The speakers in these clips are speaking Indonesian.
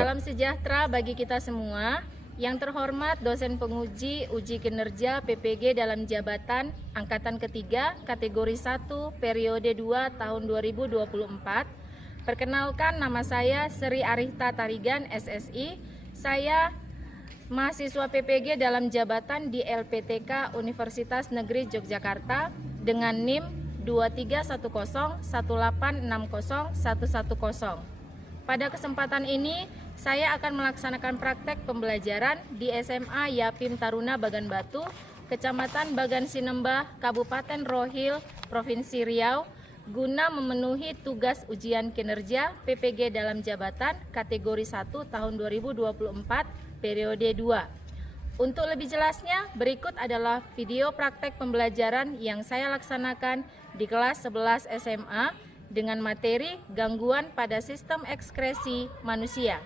Salam sejahtera bagi kita semua. Yang terhormat dosen penguji uji kinerja PPG dalam jabatan Angkatan Ketiga kategori 1 periode 2 tahun 2024. Perkenalkan, nama saya Sri Arifta Tarigan, SSI. Saya mahasiswa PPG dalam jabatan di LPTK Universitas Negeri Yogyakarta dengan NIM 231018601110. Pada kesempatan ini, saya akan melaksanakan praktek pembelajaran di SMA Yapim Taruna Bagan Batu, Kecamatan Bagan Sinembah, Kabupaten Rohil, Provinsi Riau, guna memenuhi tugas ujian kinerja PPG dalam jabatan kategori 1 tahun 2024 periode 2. Untuk lebih jelasnya, berikut adalah video praktek pembelajaran yang saya laksanakan di kelas 11 SMA dengan materi gangguan pada sistem ekskresi manusia.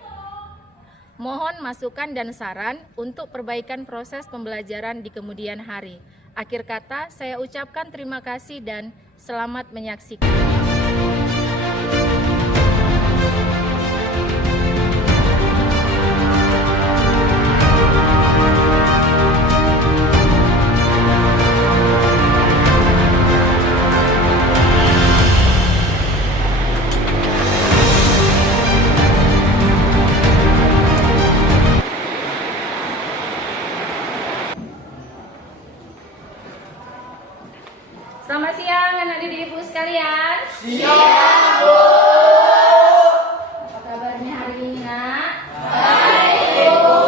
Mohon masukan dan saran untuk perbaikan proses pembelajaran di kemudian hari. Akhir kata, saya ucapkan terima kasih dan selamat menyaksikan. Selamat siang anak didik ibu sekalian. Siang, Bu. Apa kabarnya hari ini, nak? Baik, Bu.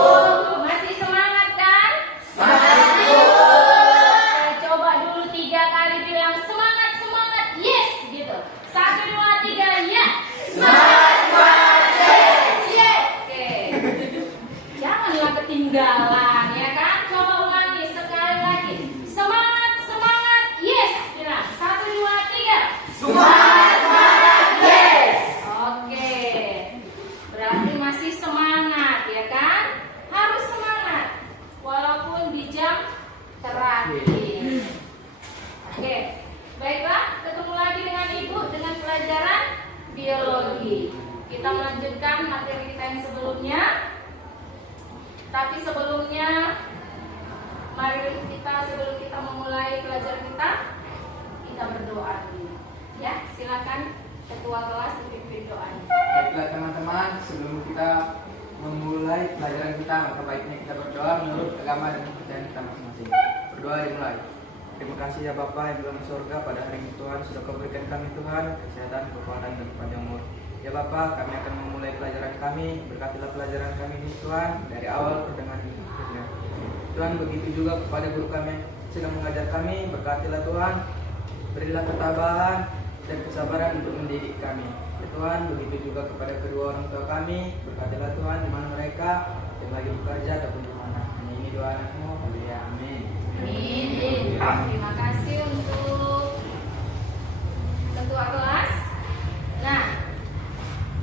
Masih semangat kan? Semangat, Bu. Coba dulu 3 kali bilang semangat, semangat, yes gitu. 1, 2, 3, ya. Semangat, semangat, yes. Yes. Oke. Janganlah ketinggalan, ya kan? Coba ulangi sekali lagi. Semangat, semangat, yes. Bilang 1, 2, 3. Semangat, semangat, yes. Oke, berarti masih semangat, ya kan? Harus semangat, walaupun di jam terakhir. Oke, baiklah, ketemu lagi dengan Ibu dengan pelajaran biologi. Kita melanjutkan materi kita yang sebelumnya. Tapi sebelumnya, mari sebelum kita memulai pelajaran kita berdoa dulu. Ya, silakan ketua kelas dipimpin doanya. Baiklah teman-teman, sebelum kita memulai pelajaran kita, maka baiknya kita berdoa menurut agama dan kepercayaan kita masing-masing. Berdoa dimulai. Terima kasih ya Bapa yang di dalam surga, pada hari ini Tuhan sudah Kau berikan kami Tuhan kesehatan, kekuatan dan panjang umur. Ya Bapa, kami akan memulai pelajaran kami. Berkatilah pelajaran kami ini Tuhan dari awal pertengahan hingga akhirnya. Tuhan, begitu juga kepada guru kami yang sedang mengajar kami. Berkatilah Tuhan, berilah ketabahan dan kesabaran untuk mendidik kami. Ya Tuhan, begitu juga kepada kedua orang tua kami. Berkatilah Tuhan di mana mereka yang lagi bekerja ataupun di mana. Hanya ini doa anakmu, haleluya, amin. Amin. Terima kasih untuk ketua kelas. Nah,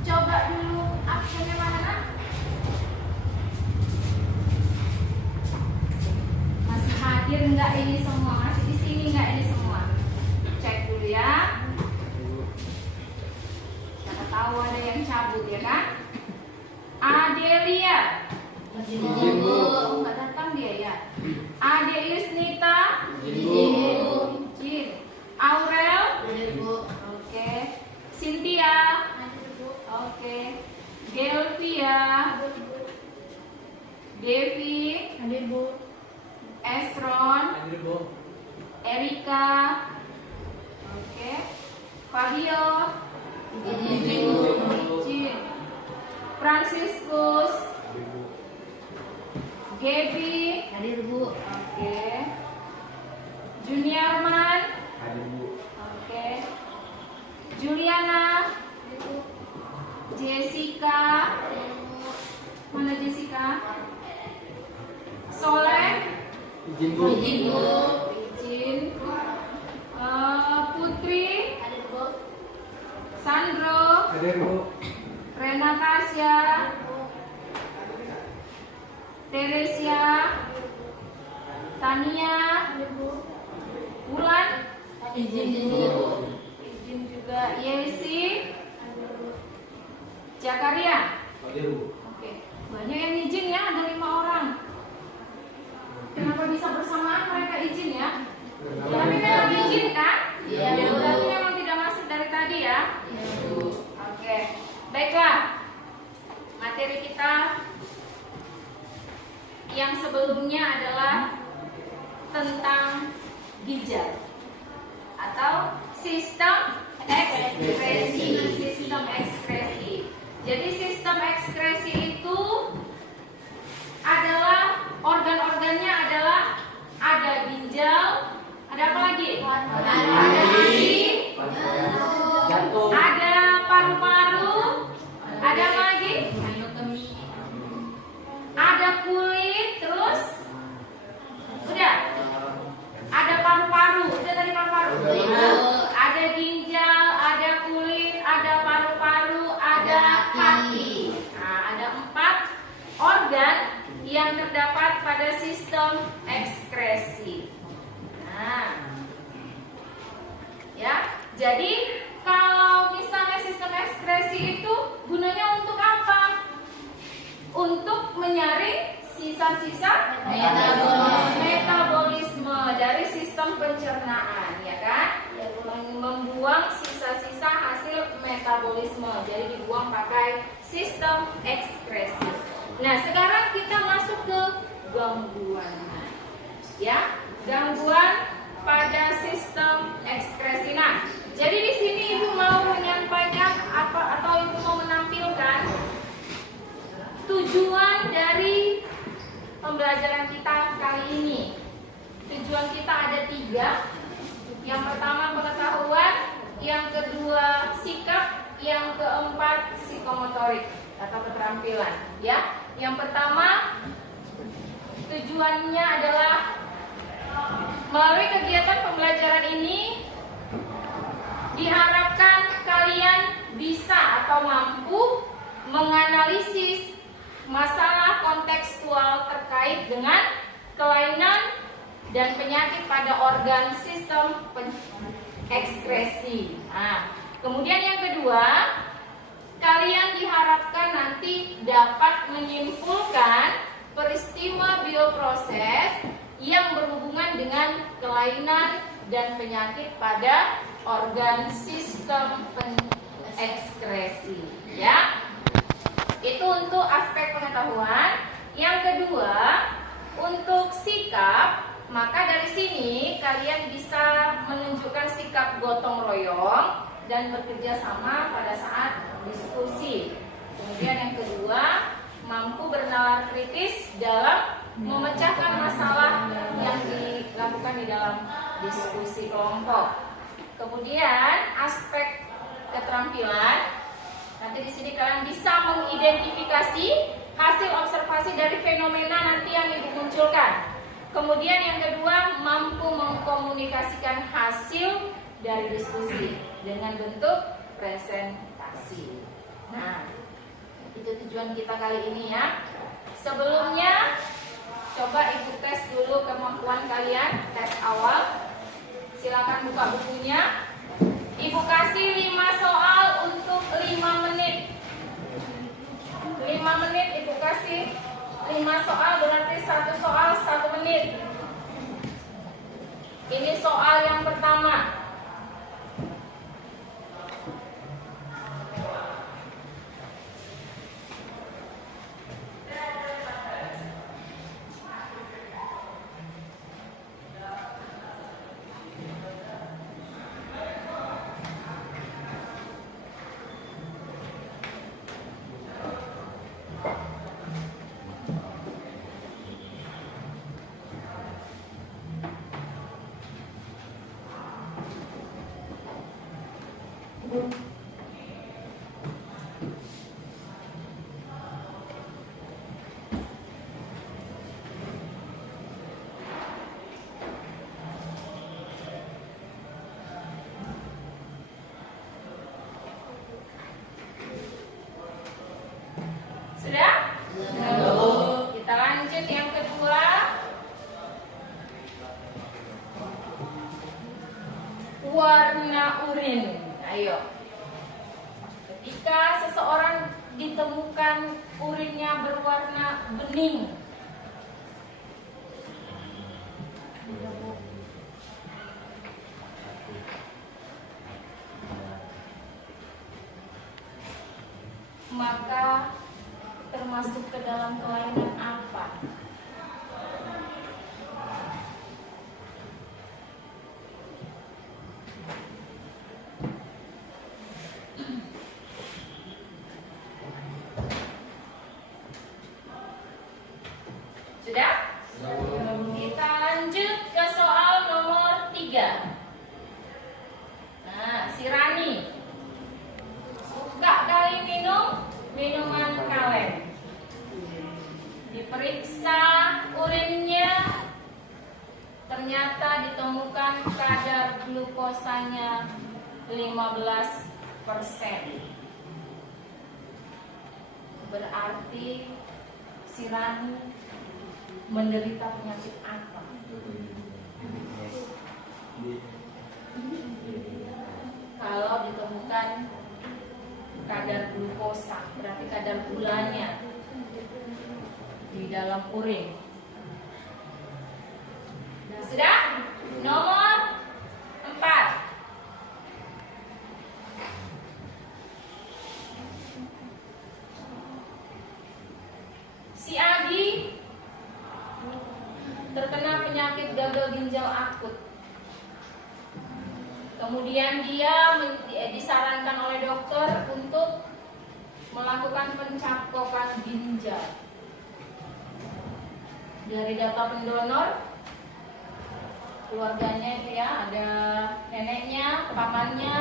coba dulu absennya mana? Masih hadir nggak ini semua? Masih di sini nggak ini semua? Cek dulu ya. Siapa tahu ada yang cabut, ya kan? Adelia. Izin, Bu. Oh, nggak datang dia ya. Ade Yusnita. Izin, Bu. Izin. Aurel. Izin, Bu. Oke. Cynthia. Oke. Delvia. Devi. Hadir, Bu. Esron. Hadir Bu. Erika. Oke. Fabio. Izin, Bu. Izin. Franciscus. Gaby. Hadir, Bu. Oke. Juniorman. Hadir Bu. Oke. Juliana. Jessica. Mana Jessica? Soleh. Izin Bu. Izin, Bu. Izin. Putri. Hadir, Bu. Sandro. Hadir Bu. Renatasha. Teresia. Tania. Wulan. Izin, Bu. Izin juga. Yesi. Jakaria. Hadir Bu. Oke. sistem ginjal atau sistem ekskresi. Sistem ekskresi. Jadi sistem ekskresi itu adalah organ-organnya adalah ada ginjal, ada apa lagi? Ada hati, ada paru-paru, ada apa lagi? Ada kulit, terus udah. Ada paru-paru, udah tadi paru-paru. Ada ginjal, ada kulit, ada paru-paru, ada hati. Nah, ada 4 organ yang terdapat pada sistem ekskresi. Nah, ya, jadi kalau misalnya sistem ekskresi itu gunanya untuk apa? Untuk menyaring sisa-sisa metabolisme dari sistem pencernaan, ya kan? Membuang sisa-sisa hasil metabolisme, jadi dibuang pakai sistem ekskresi. Nah, sekarang kita masuk ke gangguan, ya, gangguan pada sistem ekskresi. Nah, jadi di sini ibu mau menyampaikan apa atau ibu mau menampilkan tujuan dari pembelajaran kita kali ini. Tujuan kita ada 3. Yang pertama pengetahuan, yang kedua sikap, yang keempat psikomotorik atau keterampilan, ya. Yang pertama tujuannya adalah melalui kegiatan pembelajaran ini diharapkan kalian bisa atau mampu menganalisis masalah kontekstual terkait dengan kelainan dan penyakit pada organ sistem ekskresi. Nah, kemudian yang kedua, kalian diharapkan nanti dapat menyimpulkan peristiwa bioproses yang berhubungan dengan kelainan dan penyakit pada organ sistem ekskresi, ya. Itu untuk aspek pengetahuan. Yang kedua, untuk sikap, maka dari sini kalian bisa menunjukkan sikap gotong royong dan bekerja sama pada saat diskusi. Kemudian yang kedua, mampu bernalar kritis dalam memecahkan masalah yang dilakukan di dalam diskusi kelompok. Kemudian aspek keterampilan, nanti di sini kalian bisa mengidentifikasi hasil observasi dari fenomena nanti yang ibu munculkan. Kemudian yang kedua, mampu mengkomunikasikan hasil dari diskusi dengan bentuk presentasi. Nah, itu tujuan kita kali ini, ya. Sebelumnya, coba ibu tes dulu kemampuan kalian, tes awal. Silakan buka bukunya. Ibu kasih 5 soal untuk 5 menit. 5 menit ibu kasih 5 soal, berarti 1 soal 1 menit. Ini soal yang pertama. Sudah? Kita lanjut yang kedua. Warna urin. Ayo. Ketika seseorang ditemukan urinnya berwarna bening, maka termasuk ke dalam kelainan apa? glukosanya 15%. Berarti si Rani menderita penyakit apa? Kalau ditemukan kadar glukosa, berarti kadar gulanya di dalam urin. Sudah? Nomor 4. Si Adi terkena penyakit gagal ginjal akut. Kemudian dia disarankan oleh dokter untuk melakukan pencakopan ginjal. Dari data pendonor, keluarganya itu ya, ada neneknya, pamannya,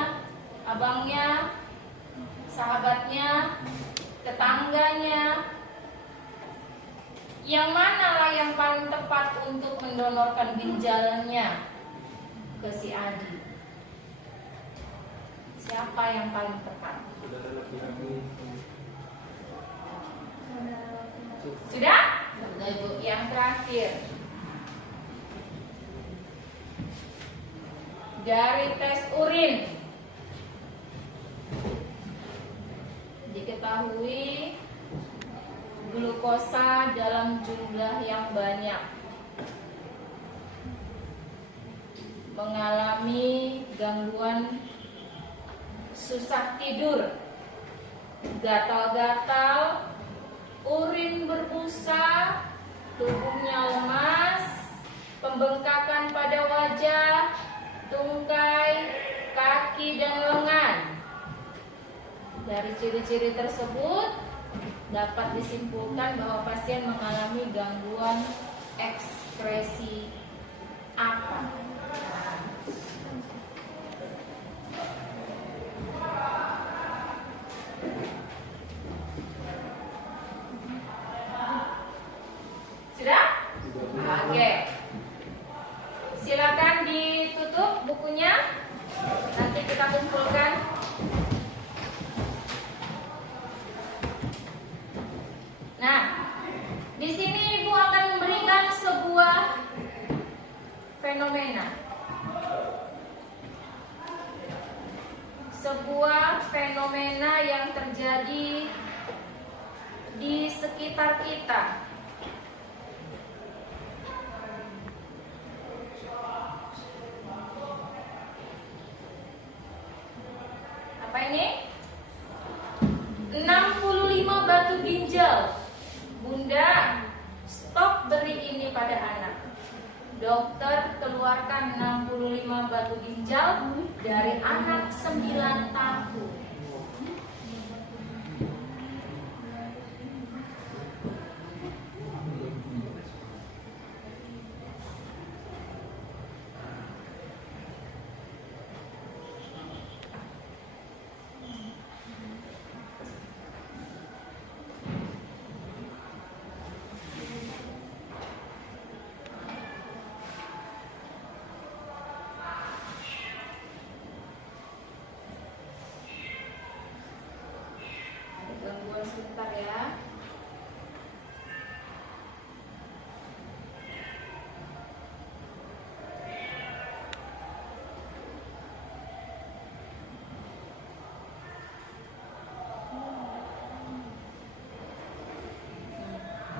abangnya, sahabatnya, tetangganya. Yang manalah yang paling tepat untuk mendonorkan ginjalnya ke si Adi? Siapa yang paling tepat? Sudah? Sudah, Ibu. Yang terakhir, dari tes urin diketahui glukosa dalam jumlah yang banyak, mengalami gangguan susah tidur, gatal-gatal, urin berbusa, tubuhnya lemas, pembengkakan pada wajah, tungkai, kaki dan lengan. Dari ciri-ciri tersebut dapat disimpulkan bahwa pasien mengalami gangguan ekskresi apa? Sudah? Oke. Silakan ditutup bukunya. Nanti kita kumpulkan. Nah, di sini Ibu akan memberikan sebuah fenomena. Sebuah fenomena yang terjadi di sekitar kita. Apa ini? 65 batu ginjal. Bunda, stop beri ini pada anak. Dokter keluarkan 65 batu ginjal dari anak 9 tahun. Gangguan sebentar ya.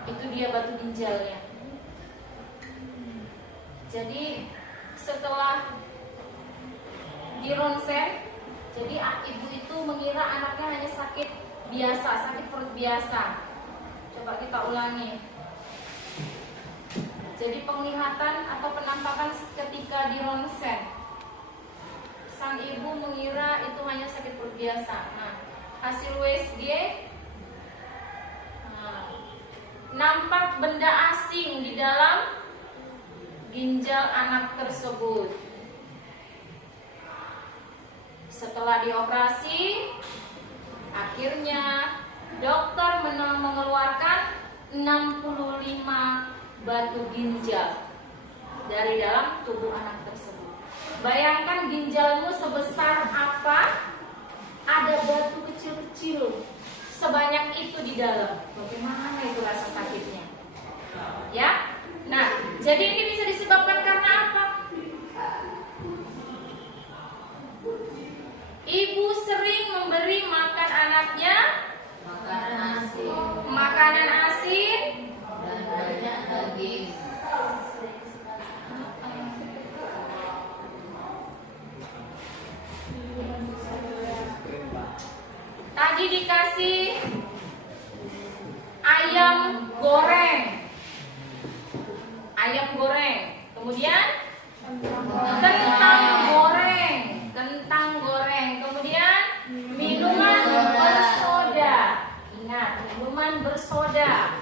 Itu dia batu ginjalnya. Jadi setelah di ronsen, jadi ibu itu mengira anaknya hanya sakit biasa, sakit perut biasa. Coba kita ulangi. Jadi penglihatan atau penampakan ketika di ronsen, sang ibu mengira itu hanya sakit perut biasa. Nah, hasil USG, nampak benda asing di dalam ginjal anak tersebut. Setelah dioperasi, akhirnya dokter mengeluarkan 65 batu ginjal dari dalam tubuh anak tersebut. Bayangkan ginjalmu sebesar apa? Ada batu kecil-kecil sebanyak itu di dalam. Bagaimana itu rasa sakitnya? Ya. Nah, jadi ini bisa disebabkan karena apa? Ibu sering memberi makan anaknya makanan asin dan banyak daging. Tadi dikasih ayam goreng. Ayam goreng. Kemudian kentang goreng. Kemudian minuman bersoda. Ingat, minuman bersoda.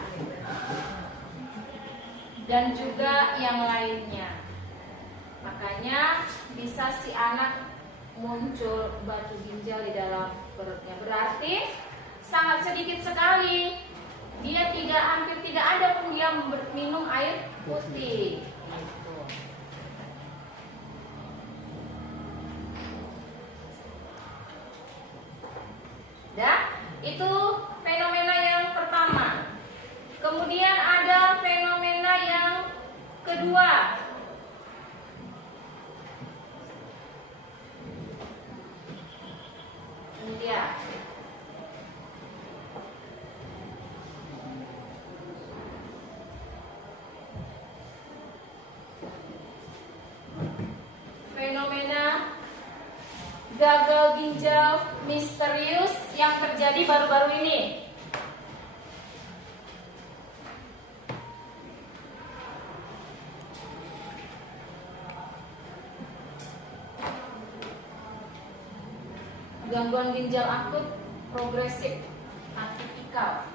Dan juga yang lainnya. Makanya bisa si anak muncul batu ginjal di dalam perutnya. Berarti sangat sedikit sekali. Dia hampir tidak ada pun dia minum air putih. Gitu. Dah, itu fenomena yang pertama. Kemudian ada fenomena yang kedua. Ya. Fenomena gagal ginjal misterius yang terjadi baru-baru ini. Gangguan ginjal akut progresif atipikal.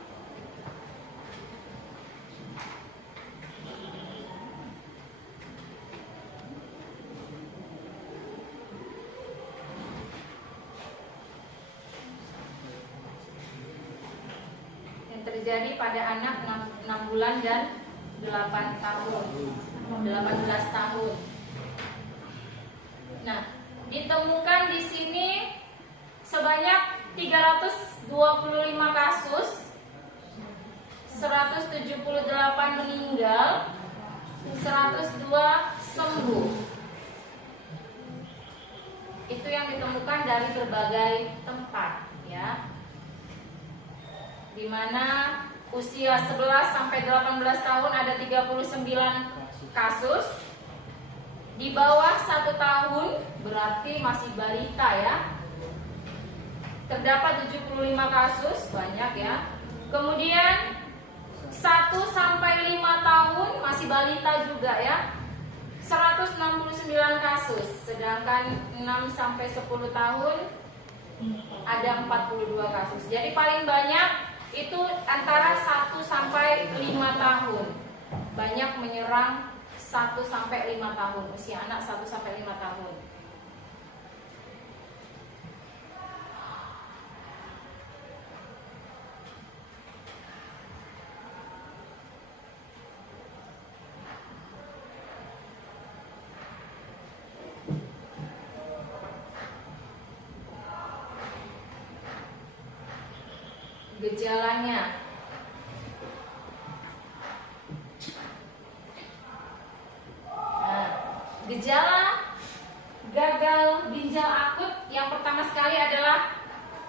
Yang terjadi pada anak 6 bulan dan 8 tahun, 18 tahun. Nah, ditemukan di sini sebanyak 325 kasus, 178 meninggal, 102 sembuh. Itu yang ditemukan dari berbagai tempat, ya. Di mana usia 11 sampai 18 tahun ada 39 kasus. Di bawah 1 tahun berarti masih balita, ya. Terdapat 75 kasus, banyak ya. Kemudian 1 sampai 5 tahun masih balita juga ya. 169 kasus, sedangkan 6 sampai 10 tahun ada 42 kasus. Jadi paling banyak itu antara 1 sampai 5 tahun. Banyak menyerang 1 sampai 5 tahun, usia anak 1 sampai 5 tahun. Gejalanya, nah, gejala gagal ginjal akut yang pertama sekali adalah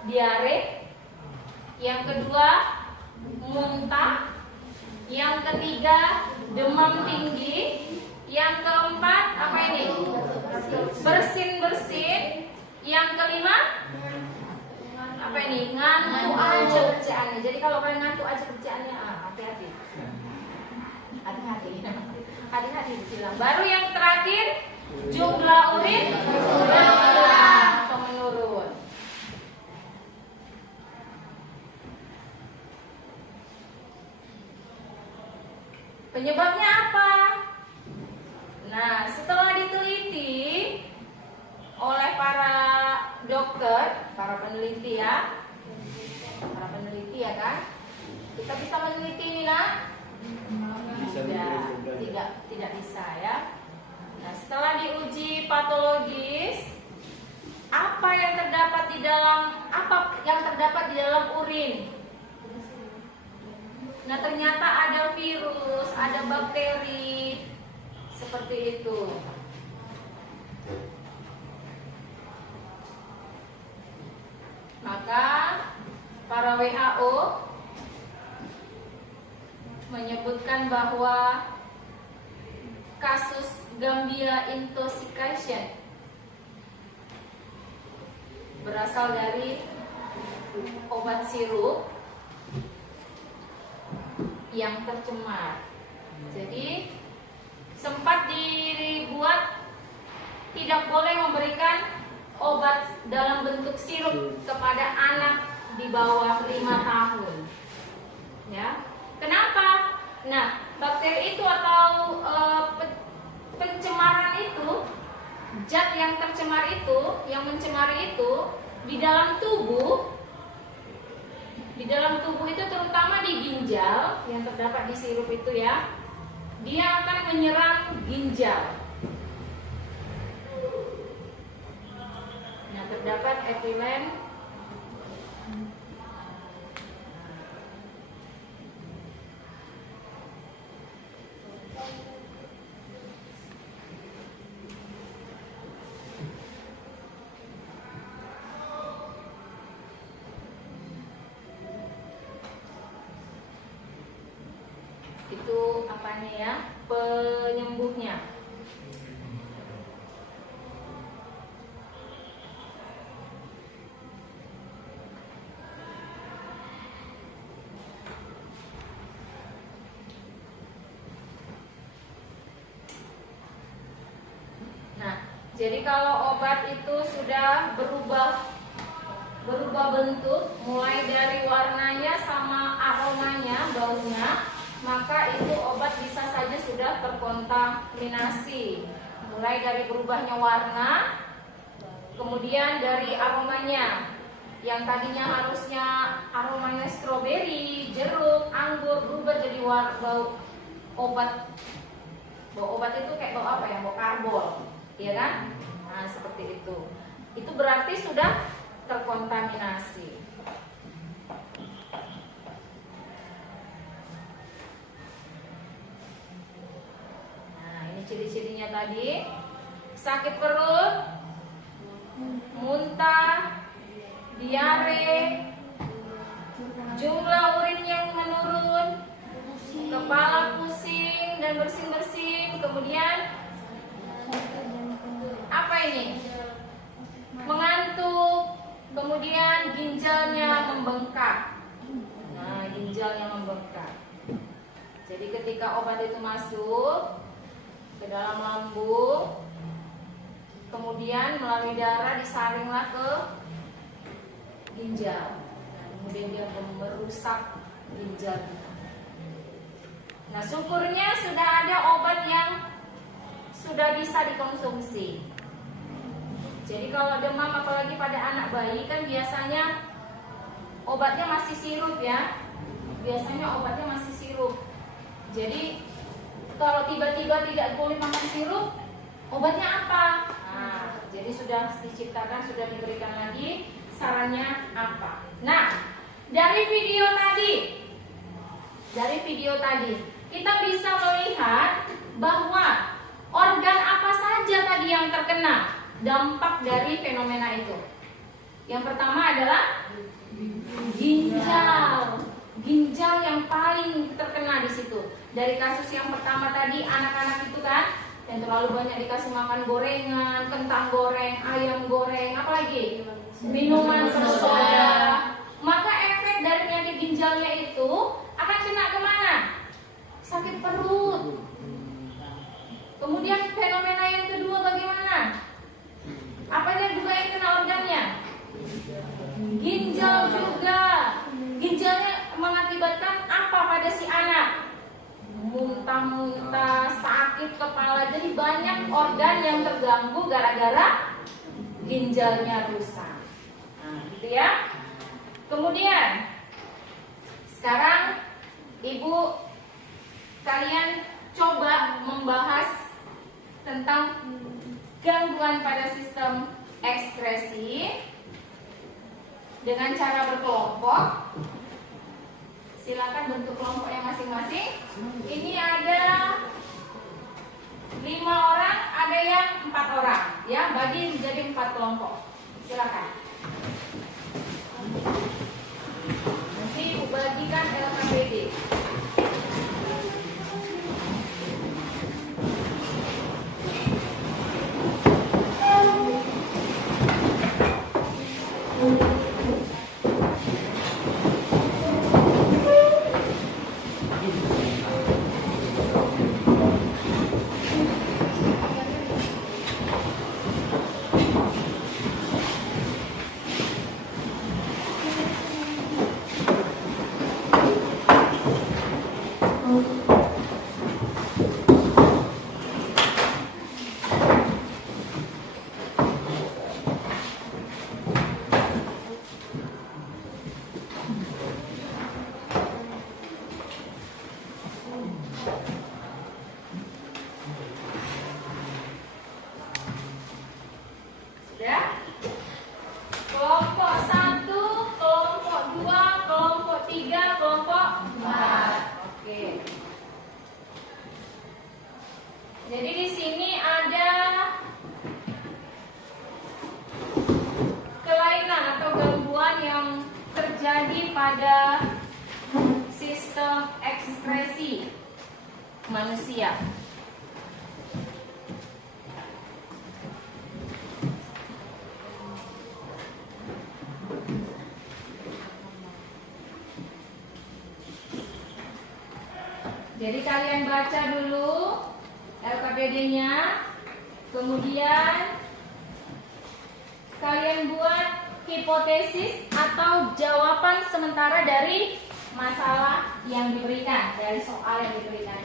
diare, yang kedua muntah, yang ketiga demam tinggi, yang keempat apa ini? Bersin-bersin, yang kelima apa ini? Ngantuk aja kerjaannya. Jadi kalau kalian ngantuk aja kerjaannya, hati-hati. Hati-hati bilang. Baru yang terakhir, jumlah urin berkurang atau menurun. Penyebabnya apa? Nah, setelah diteliti oleh para dokter, para peneliti ya, kan? Kita bisa meneliti ini, nak? Tidak bisa ya. Nah, setelah diuji patologis, lakuin. Nah, ternyata ada virus, ada bakteri, seperti itu. Maka para WHO menyebutkan bahwa kasus Gambia intoxication berasal dari obat sirup yang tercemar. Jadi sempat dibuat tidak boleh memberikan obat dalam bentuk sirup kepada anak di bawah 5 tahun. Ya. Kenapa? Nah, bakteri itu atau pencemaran itu, zat yang tercemar itu, yang mencemari itu di dalam tubuh itu terutama di ginjal yang terdapat di sirup itu ya, dia akan menyerang ginjal. Nah, terdapat etilen itu apanya ya, penyembuhnya. Nah, jadi kalau obat itu sudah berubah bentuk, mulai dari warnanya sama aromanya, baunya, maka itu obat bisa saja sudah terkontaminasi. Mulai dari berubahnya warna, kemudian dari aromanya, yang tadinya harusnya aromanya stroberi, jeruk, anggur, berubah jadi bau obat. Bau obat itu kayak bau apa ya? Bau karbol, ya kan? Nah, seperti itu. Itu berarti sudah terkontaminasi. Nah, ini ciri-cirinya tadi: sakit perut, muntah, diare, jumlah urin yang menurun, kepala pusing dan bersin-bersin, kemudian apa ini? Mengantuk, kemudian ginjalnya membengkak. Nah, ginjalnya membengkak. Jadi ketika obat itu masuk ke dalam lambung, kemudian melalui darah disaringlah ke ginjal. Nah, kemudian dia merusak ginjal kita. Nah, syukurnya sudah ada obat yang sudah bisa dikonsumsi. Jadi kalau demam apalagi pada anak bayi kan biasanya obatnya masih sirup ya. Biasanya obatnya masih sirup. Jadi kalau tiba-tiba tidak boleh makan sirup, obatnya apa? Nah, jadi sudah diciptakan, sudah diberikan lagi sarannya apa. Nah, dari video tadi kita bisa melihat bahwa organ apa saja tadi yang terkena dampak dari fenomena itu. Yang pertama adalah ginjal. Ginjal yang paling terkena di situ. Dari kasus yang pertama tadi, anak-anak itu kan yang terlalu banyak dikasih makan gorengan, kentang goreng, ayam goreng, apalagi minuman bersoda. Maka efek dari penyakit ginjalnya itu akan kena kemana? Sakit perut. Kemudian fenomena yang kedua bagaimana? Apanya juga yang kena organnya? Ginjal juga. Ginjalnya mengakibatkan apa pada si anak? Muntah-muntah, sakit kepala. Jadi banyak organ yang terganggu gara-gara ginjalnya rusak. Nah, gitu ya. Kemudian sekarang ibu kalian coba membahas tentang gangguan pada sistem ekskresi. dengan cara berkelompok. Silakan bentuk kelompoknya masing-masing. Ini ada 5 orang, ada yang 4 orang, ya, bagi menjadi 4 kelompok. Silakan. Nanti bagikan LKPD. Sudah? Kelompok 1, kelompok 2, kelompok 3, kelompok 4. Oke. Jadi di sini ada kelainan atau gangguan yang terjadi pada sistem ekspresi manusia. Jadi kalian baca dulu LKPD-nya, kemudian kalian buat hipotesis atau jawaban sementara dari masalah yang diberikan, dari soal yang diberikan.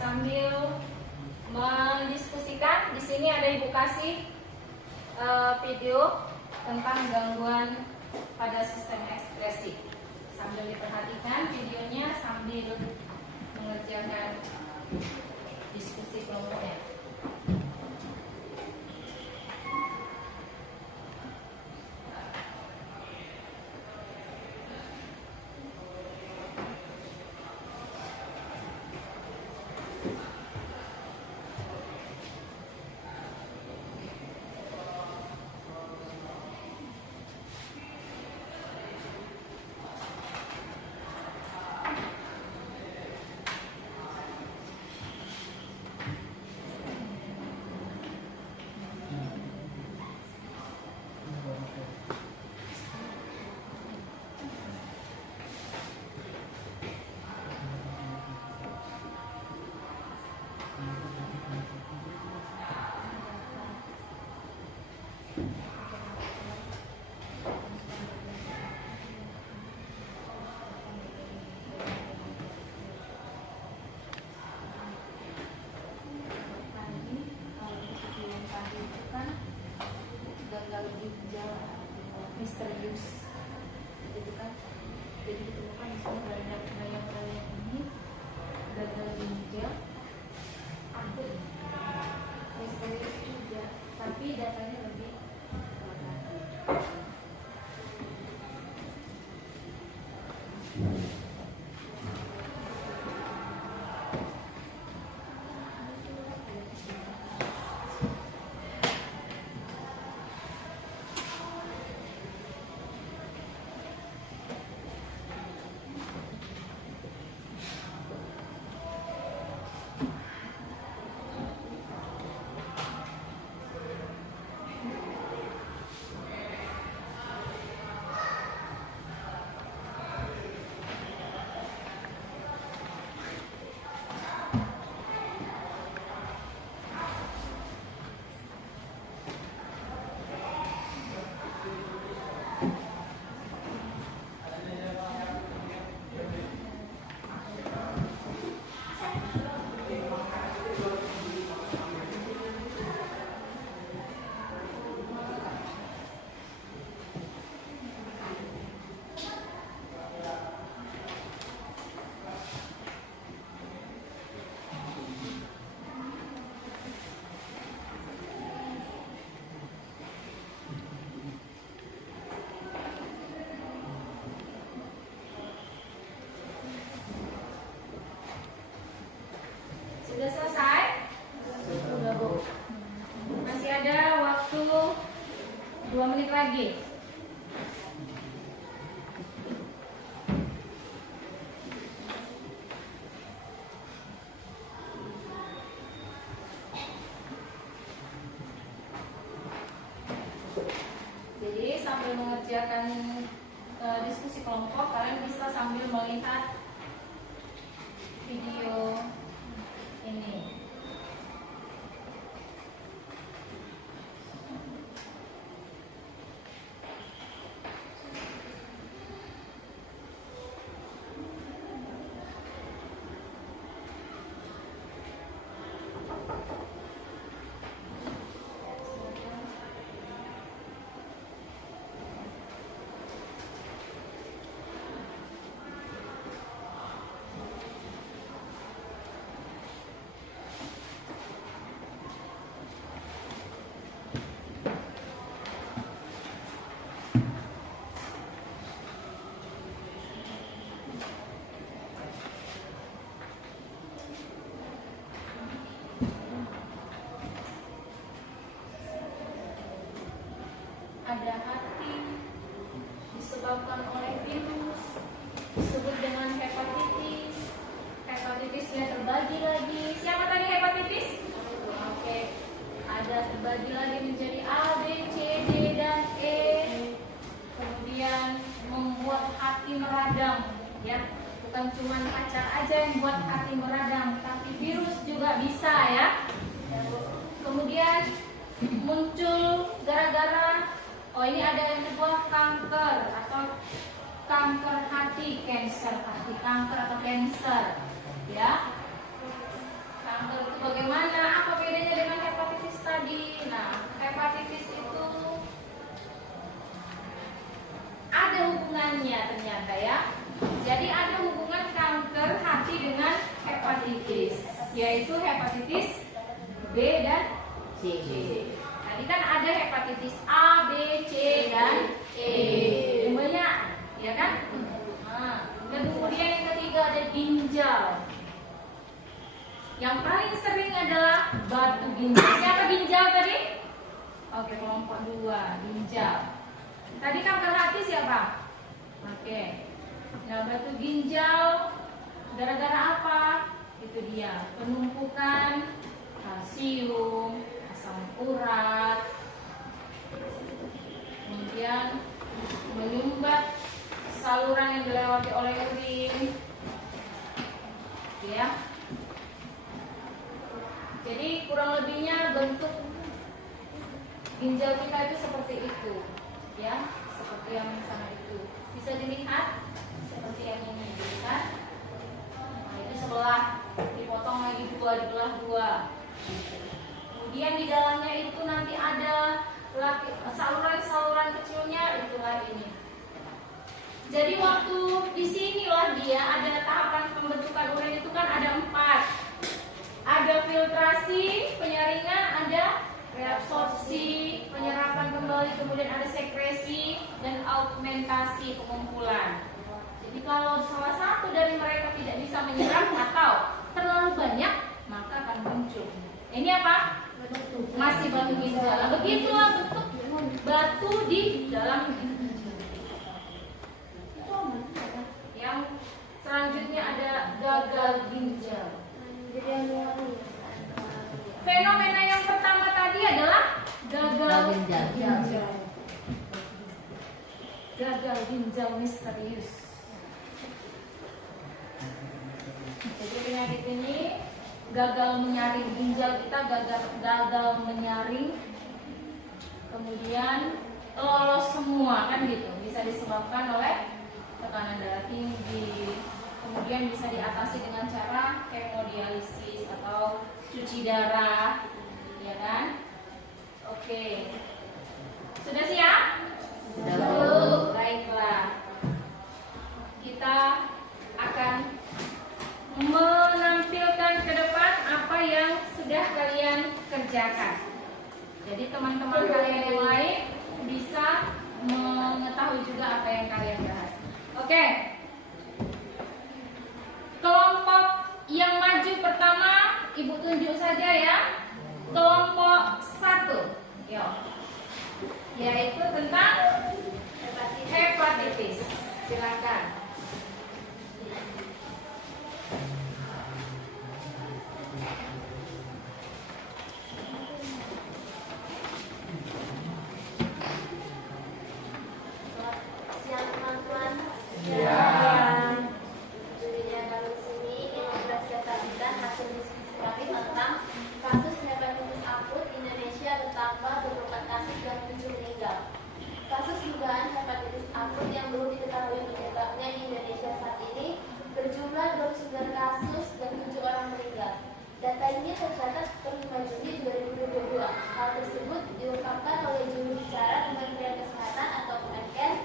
Sambil mendiskusikan, di sini ada Ibu kasih video tentang gangguan pada sistem ekspresi. Sambil diperhatikan videonya sambil mengerjakan diskusi kelompoknya. Sudah selesai? Sudah, Bu. Masih ada waktu 2 menit lagi. Jadi sambil mengerjakan diskusi kelompok, kalian bisa sambil melihat video ini. Ada hati disebabkan oleh virus, disebut dengan hepatitis. Hepatitisnya terbagi lagi. Siapa tadi hepatitis? Oke. Ada terbagi lagi menjadi A, B, C, D, dan E. Kemudian membuat hati meradang, ya. Bukan cuma pacar aja yang buat hati meradang, tapi virus juga bisa, ya. Kemudian muncul gara-gara ini ada yang sebuah kanker atau kanker hati, cancer hati, kanker atau cancer, ya. Kanker itu bagaimana? Apa bedanya dengan hepatitis tadi? Nah, hepatitis itu ada hubungannya ternyata, ya. Jadi ada hubungan kanker hati dengan hepatitis, yaitu hepatitis B dan C. Tadi kan ada hepatitis A, B, C, dan E. Yang banyak, ya kan? Nah, dan kemudian yang ketiga ada ginjal. Yang paling sering adalah batu ginjal. Siapa ginjal tadi? Oke, kelompok 2, ginjal. Tadi kanker hati siapa? Oke. Nah, batu ginjal gara-gara apa? Itu dia, penumpukan kalsium, asam urat, kemudian menyumbat saluran yang dilewati oleh urin, ya. Jadi kurang lebihnya bentuk ginjal kita itu seperti itu, ya, seperti yang sana itu. Bisa dilihat seperti yang ini, kan? Nah, itu sebelah dipotong lagi 2, dibelah 2. Kemudian di dalamnya itu nanti ada saluran-saluran kecilnya, itulah ini. Jadi waktu di sinilah dia ada tahapan pembentukan urin itu kan ada 4. Ada filtrasi, penyaringan, ada reabsorpsi, penyerapan kembali, kemudian ada sekresi dan augmentasi, pengumpulan. Jadi kalau salah satu dari mereka tidak bisa menyerap atau terlalu banyak, maka akan muncul. Ini apa? Masih batu ginjal. Begitulah bentuk batu di dalam ginjal. Yang selanjutnya ada gagal ginjal. Fenomena yang pertama tadi adalah gagal ginjal. Gagal ginjal misterius. Jadi penyakit ini gagal menyaring ginjal kita, gagal menyaring, kemudian lolos semua kan gitu. Bisa disebabkan oleh tekanan darah tinggi, kemudian bisa diatasi dengan cara hemodialisis atau cuci darah, ya kan? Oke, sudah siap? Sudah. Baiklah, kita akan menampilkan ke depan apa yang sudah kalian kerjakan. Jadi teman-teman kalian yang lain bisa mengetahui juga apa yang kalian bahas. Oke. Kelompok yang maju pertama, Ibu tunjuk saja ya. Kelompok 1. Yaitu tentang hepatitis. Silakan. Siang teman-teman. Ya. Judulnya kali ini mempresentasikan hasil diskusi kami tentang kasus hepatitis akut di Indonesia bertambah 24 kasus dan 7 meninggal. Kasus dugaan hepatitis akut yang belum diketahui penyebabnya di Indonesia saat ini berjumlah 29 kasus dan 7 orang meninggal. Data ini tercatat per 5 Juli 2022. Hal tersebut diungkapkan oleh juru bicara Kementerian Kesehatan atau Kemenkes,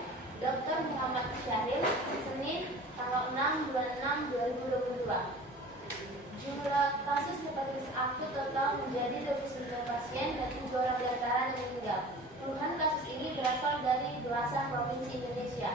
Dr. Muhammad Syahril, Senin, tanggal 6 bulan 6 2022. Jumlah kasus hepatitis akut total menjadi 29 pasien dan 7 orang diantaranya meninggal. Puluhan kasus ini berasal dari belasan provinsi Indonesia.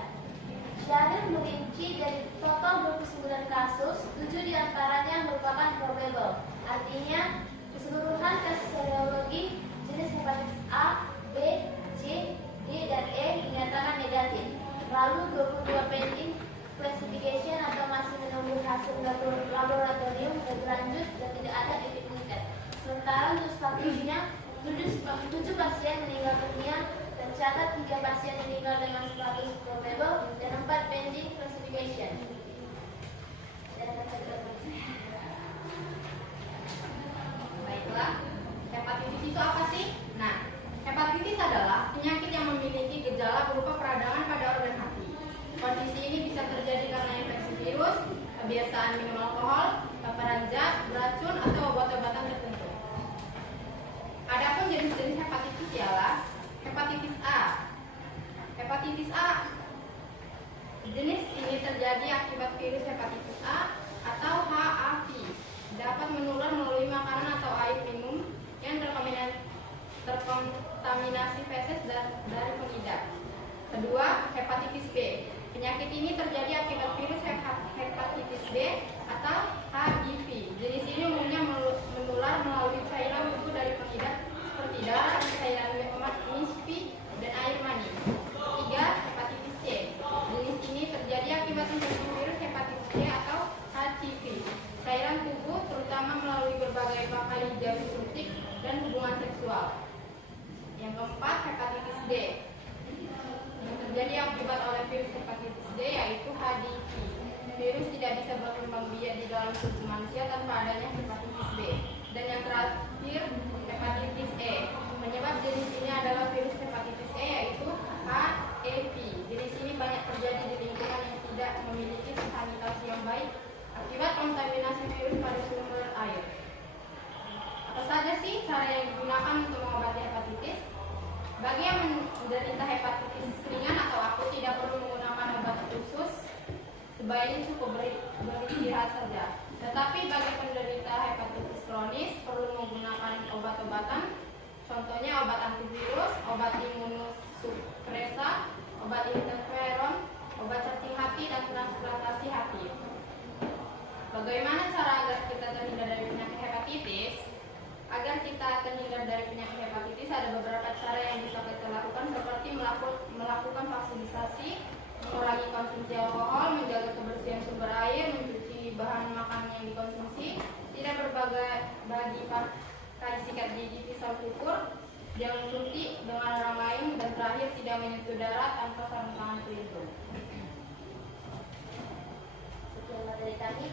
Syahril merinci dari total 29 kasus, 7 diantaranya merupakan probable. Artinya, keseluruhan tes serologi jenis hepatitis A, B, C, D, dan E dinyatakan negatif. Lalu 22 pending classification atau masih menunggu hasil laboratorium berlanjut dan tidak ada efektivitas. Sementara untuk statusnya 7 pasien meninggal dunia, tercatat 3 pasien meninggal dengan status probable dan 4 pending classification. Baiklah, hepatitis itu apa sih? Nah, hepatitis adalah penyakit yang memiliki gejala berupa peradangan pada organ hati. Kondisi ini bisa terjadi karena infeksi virus, kebiasaan minum alkohol, paparan zat, beracun, atau obat-obatan tertentu. Adapun jenis-jenis hepatitis ialah hepatitis A. Hepatitis A jenis ini terjadi akibat virus hepatitis A atau HAV. Dapat menular melalui makanan atau air minum yang terkontaminasi feses dari pengidap. Kedua, hepatitis B. Penyakit ini terjadi akibat virus hepatitis B atau HIV. Jenis ini umumnya menular melalui cairan tubuh dari pengidap seperti darah, cairan misfi, dan air mani. Tiga, hepatitis C. Jenis ini terjadi akibat infeksi virus hepatitis C atau HIV. Cairan tubuh terutama melalui berbagai kali jarum suntik dan hubungan seksual. Yang keempat, hepatitis D. Yang terjadi akibat oleh virus hepatitis D yaitu HIV. Virus tidak bisa berkembang biak di dalam tubuh manusia tanpa adanya hepatitis B. Dan yang terakhir, hepatitis E. Penyebab jenis ini adalah virus hepatitis E yaitu HEV. Jenis ini banyak terjadi di lingkungan yang tidak memiliki sanitasi yang baik akibat kontaminasi virus pada sumber air. Apa saja sih cara yang digunakan untuk mengobati hepatitis? Bagi yang menderita hepatitis ringan atau akut tidak perlu menggunakan obat khusus, sebaiknya cukup beristirahat saja. Tetapi bagi penderita hepatitis kronis perlu menggunakan obat-obatan, contohnya obat antivirus, obat imunosupresa, obat interferon, obat cacing hati, dan transplantasi hati. Bagaimana cara agar kita terhindar dari penyakit hepatitis? Agar kita terhindar dari penyakit hepatitis ada beberapa cara yang bisa kita lakukan, seperti melakukan vaksinasi, mengurangi konsumsi alkohol, menjaga kebersihan sumber air, mencuci bahan makanan yang dikonsumsi, tidak berbagi pakai sikat gigi pisau cukur, jangan suntik dengan orang lain, dan terakhir tidak menyentuh darah tanpa sarung tangan pelindung. Sekian materi kami.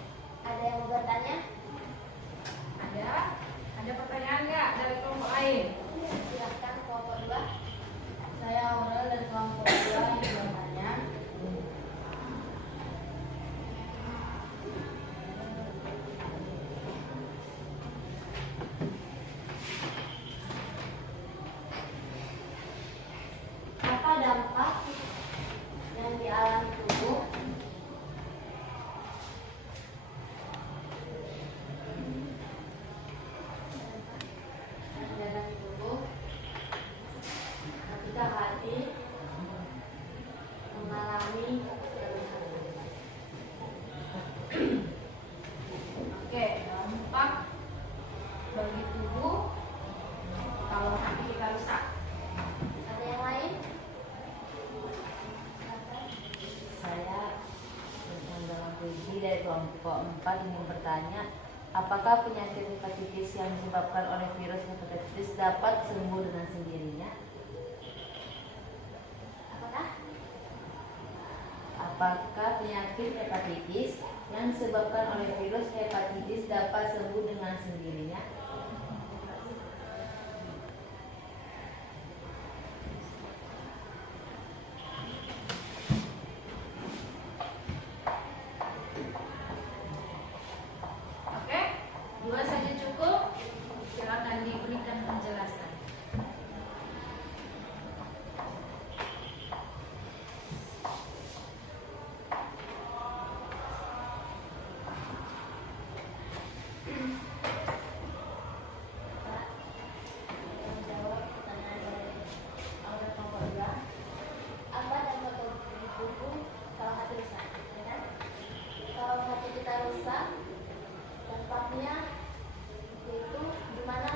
Ada yang mau bertanya? Ada pertanyaan nggak dari kelompok lain? Silahkan kelompok 2. Saya Aurel dari kelompok 2 yang bertanya. Apa dampak yang dialami tubuh ketika hati mengalami kerusakan? Oke, dampak bagi tubuh kalau hati kita rusak. Ada yang lain? Saya yang dalam puisi dari kelompok 4 ingin bertanya, apakah penyakit hepatitis yang disebabkan oleh virus hepatitis dapat sembuh dengan sendirinya? Apakah penyakit hepatitis yang disebabkan oleh virus hepatitis dapat sembuh dengan sendirinya? Oke, 2 saja cukup. Silakan diberikan penjelasan. Menjawab pertanyaan dari anggota kelompok 2. Apa dampak bagi tubuh kalau hati rusak? Ya kan? Kalau hati kita rusak, dampaknya yaitu gimana?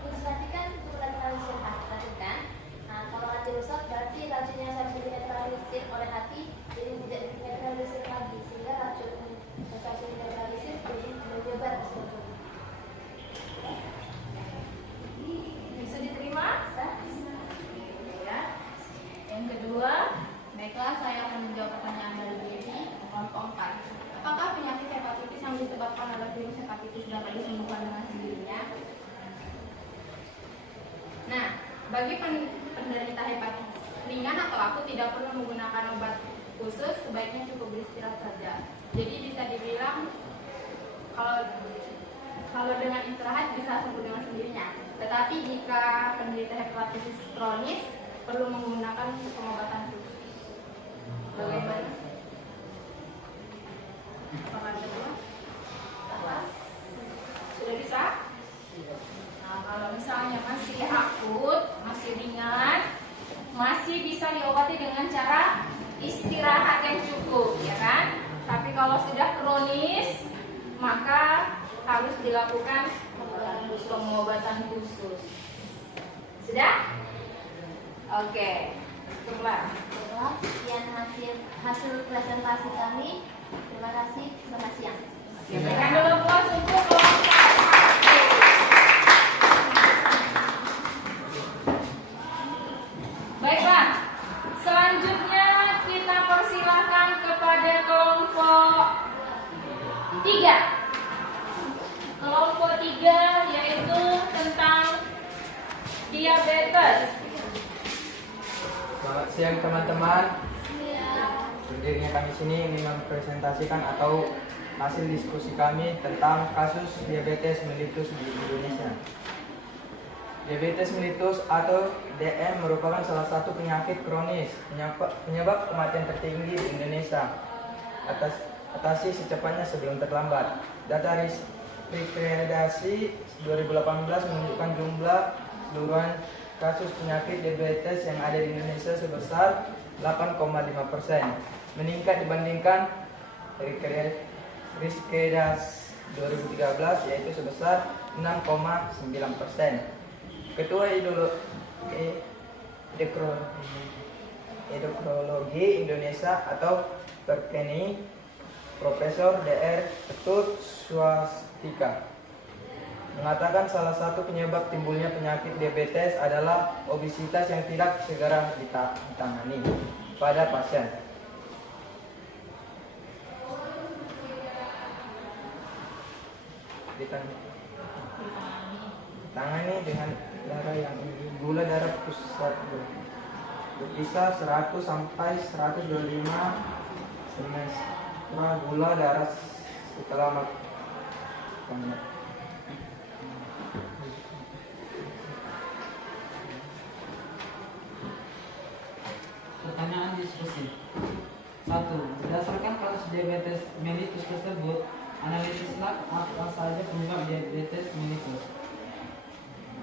Fungsi hati kan untuk menetralisir hati kan? Nah, kalau hati rusak berarti racun yang seharusnya dinetralisir oleh hati jadi tidak dinetralisir lagi, sehingga racun yang seharusnya dinetralisir jadi menyebar ke seluruh tubuh. Bisa diterima? Bisa? Ya. Yang kedua, Baiklah, saya akan menjawab pertanyaan dari Devi, kelompok 4. Apakah penyakit hepatitis yang disebabkan oleh virus hepatitis dapat disembuhkan dengan sendirinya? Nah, bagi penderita hepatitis ringan atau akut tidak perlu menggunakan obat khusus, sebaiknya cukup beristirahat saja. Jadi bisa dibilang kalau dengan istirahat bisa sembuh dengan sendirinya. Tetapi jika penderita hepatitis kronis perlu menggunakan pengobatan khusus. Bagaimana? Apakah ada dua? Sudah bisa? Nah, kalau misalnya masih akut, masih ringan, masih bisa diobati dengan cara istirahat yang cukup, ya kan? Tapi kalau sudah kronis, maka harus dilakukan pengobatan khusus. Sudah? Oke, cukuplah. Sekian hasil presentasi kami. Terima kasih. Selamat siang. Berikan dulu puas untuk kelompok 1. Baiklah, selanjutnya kita persilahkan kepada kelompok 3. Kelompok 3 yaitu tentang diabetes. Selamat siang teman-teman. Berdirinya kami sini ingin mempresentasikan atau hasil diskusi kami tentang kasus diabetes mellitus di Indonesia. Diabetes mellitus atau DM merupakan salah satu penyakit kronis penyebab kematian tertinggi di Indonesia. Atasi secepatnya sebelum terlambat. Data Rikredasi 2018 menunjukkan jumlah keseluruhan kasus penyakit diabetes yang ada di Indonesia sebesar 8,5%, meningkat dibandingkan Riskedas 2013 yaitu sebesar 6,9%. Ketua Endokrinologi Indonesia atau Perkeni, Profesor Dr. Ketut Swastika, mengatakan salah satu penyebab timbulnya penyakit diabetes adalah obesitas yang tidak segera ditangani pada pasien. Ditangani dengan darah yang gula darah pusat berkisar 100 sampai 125 semester gula darah setelah makan. Pertanyaan diskusi. 1. Berdasarkan kasus diabetes mellitus tersebut, analisislah apa saja penyebab diabetes mellitus.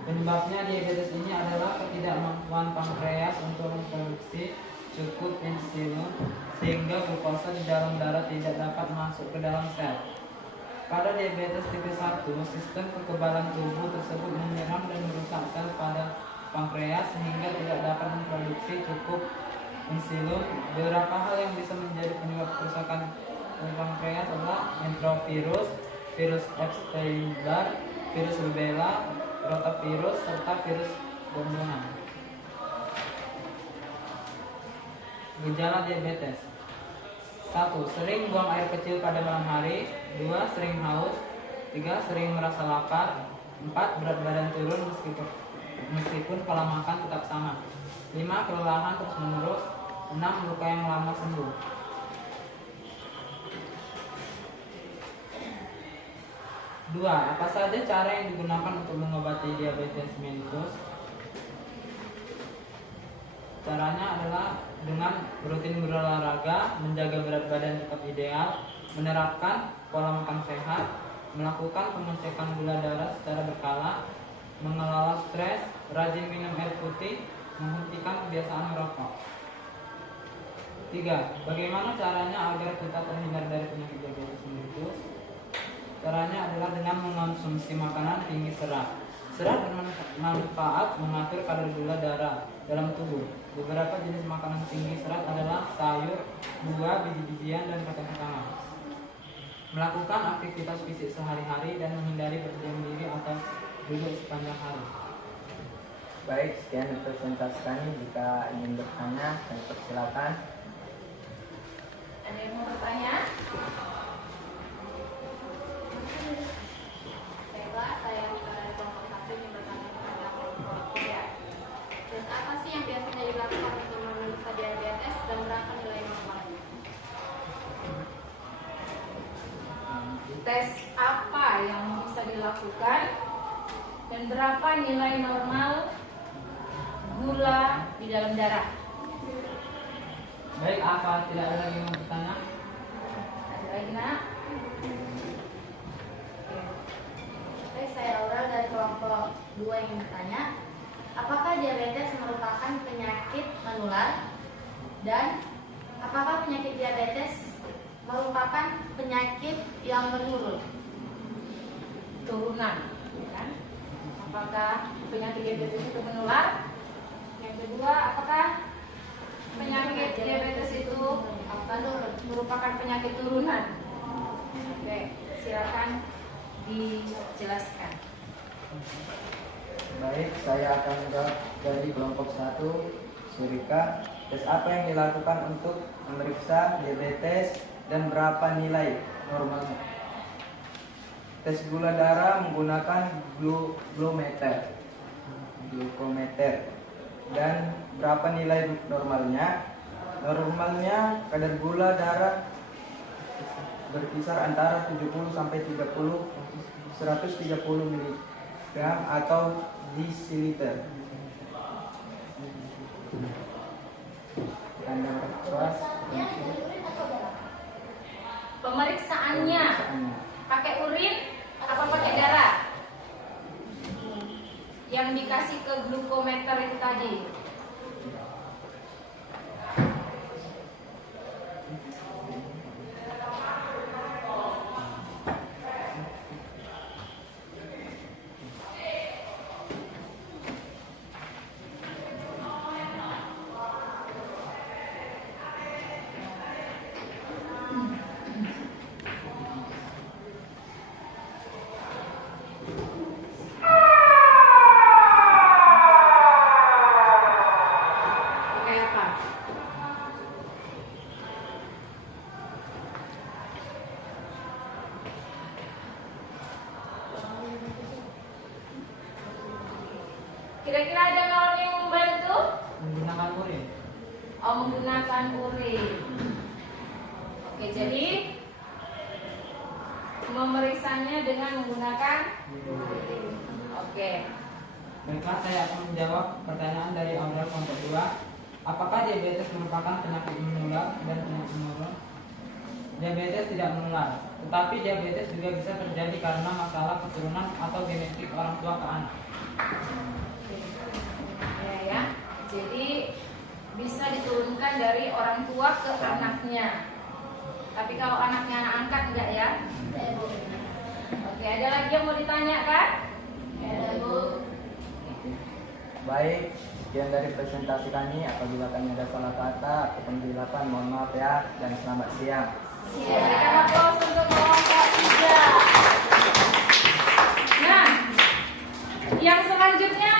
Penyebabnya diabetes ini adalah ketidakmampuan pankreas untuk memproduksi cukup insulin sehingga glukosa di dalam darah tidak dapat masuk ke dalam sel. Pada diabetes tipe 1, sistem kekebalan tubuh tersebut menyerang dan merusak sel pada pankreas sehingga tidak dapat memproduksi cukup insulin. Beberapa hal yang bisa menjadi penyebab kerusakan pankreas adalah enterovirus, virus Epstein-Barr, virus rubella, rotavirus, serta virus gondongan. Gejala diabetes. 1. Sering buang air kecil pada malam hari. 2. Sering haus. 3. Sering merasa lapar. 4. Berat badan turun meskipun pola makan tetap sama. 5. Kelelahan terus menerus. 6. Luka yang lama sembuh. 2. Apa saja cara yang digunakan untuk mengobati diabetes mellitus? Caranya adalah dengan rutin berolahraga, menjaga berat badan tetap ideal, menerapkan pola makan sehat, melakukan pengecekan gula darah secara berkala, mengelola stres, rajin minum air putih, menghentikan kebiasaan merokok. 3. Bagaimana caranya agar kita terhindar dari penyakit diabetes mellitus? Caranya adalah dengan mengonsumsi makanan tinggi serat. Serat bermanfaat mengatur kadar gula darah dalam tubuh. Beberapa jenis makanan tinggi serat adalah sayur, buah, biji-bijian, dan kacang-kacangan. Melakukan aktivitas fisik sehari-hari dan menghindari berdiam diri atau duduk sepanjang hari. Baik, sekian presentasi kami. Jika ingin bertanya, saya persilakan. Ada yang mau bertanya? Baiklah, saya dari kelompok 1 yang bertanya kepada kelompok 3. Tes apa sih yang biasanya dilakukan untuk memeriksa diabetes dan berapa nilai normalnya? Tes apa yang bisa dilakukan dan berapa nilai normal gula di dalam darah? Baik, apa tidak ada lagi yang mau bertanya? Ada lagi nak? Baik, saya Aurel dari kelompok 2 yang bertanya, apakah diabetes merupakan penyakit menular dan apakah penyakit diabetes merupakan penyakit yang menurun? Turunan, ya kan? Apakah penyakit diabetes itu menular? Yang kedua, apakah penyakit diabetes itu merupakan penyakit turunan? Oke, silakan dijelaskan. Baik, saya akan menjawab dari kelompok 1, Surika. Tes apa yang dilakukan untuk memeriksa diabetes dan berapa nilai normalnya? Tes gula darah menggunakan glukometer. Dan berapa nilai normalnya? Normalnya kadar gula darah berkisar antara 70 sampai 130 mg atau desiliter. Pemeriksaannya pakai urin apa pakai darah? Yang dikasih ke glukometer itu tadi. Pakai apa? Kira-kira ada kawan yang membantu? Menggunakan urin. Oh, menggunakan urin. Oke, jadi memeriksanya dengan menggunakan urin. Oke. Baiklah, saya akan menjawab pertanyaan dari Audrey kelompok 2. Apakah diabetes merupakan penyakit menular dan penyakit menular? Diabetes tidak menular, tetapi diabetes juga bisa terjadi karena masalah keturunan atau genetik orang tua ke anak. Ya. Jadi bisa diturunkan dari orang tua ke anaknya. Tapi kalau anaknya anak angkat enggak ya? Oke, ada lagi yang mau ditanyakan? Baik, sekian dari presentasi kami. Apabila kami ada salah kata atau penjelasan, mohon maaf ya, dan selamat siang. Berikan aplaus untuk kelompok 3. Nah, yang selanjutnya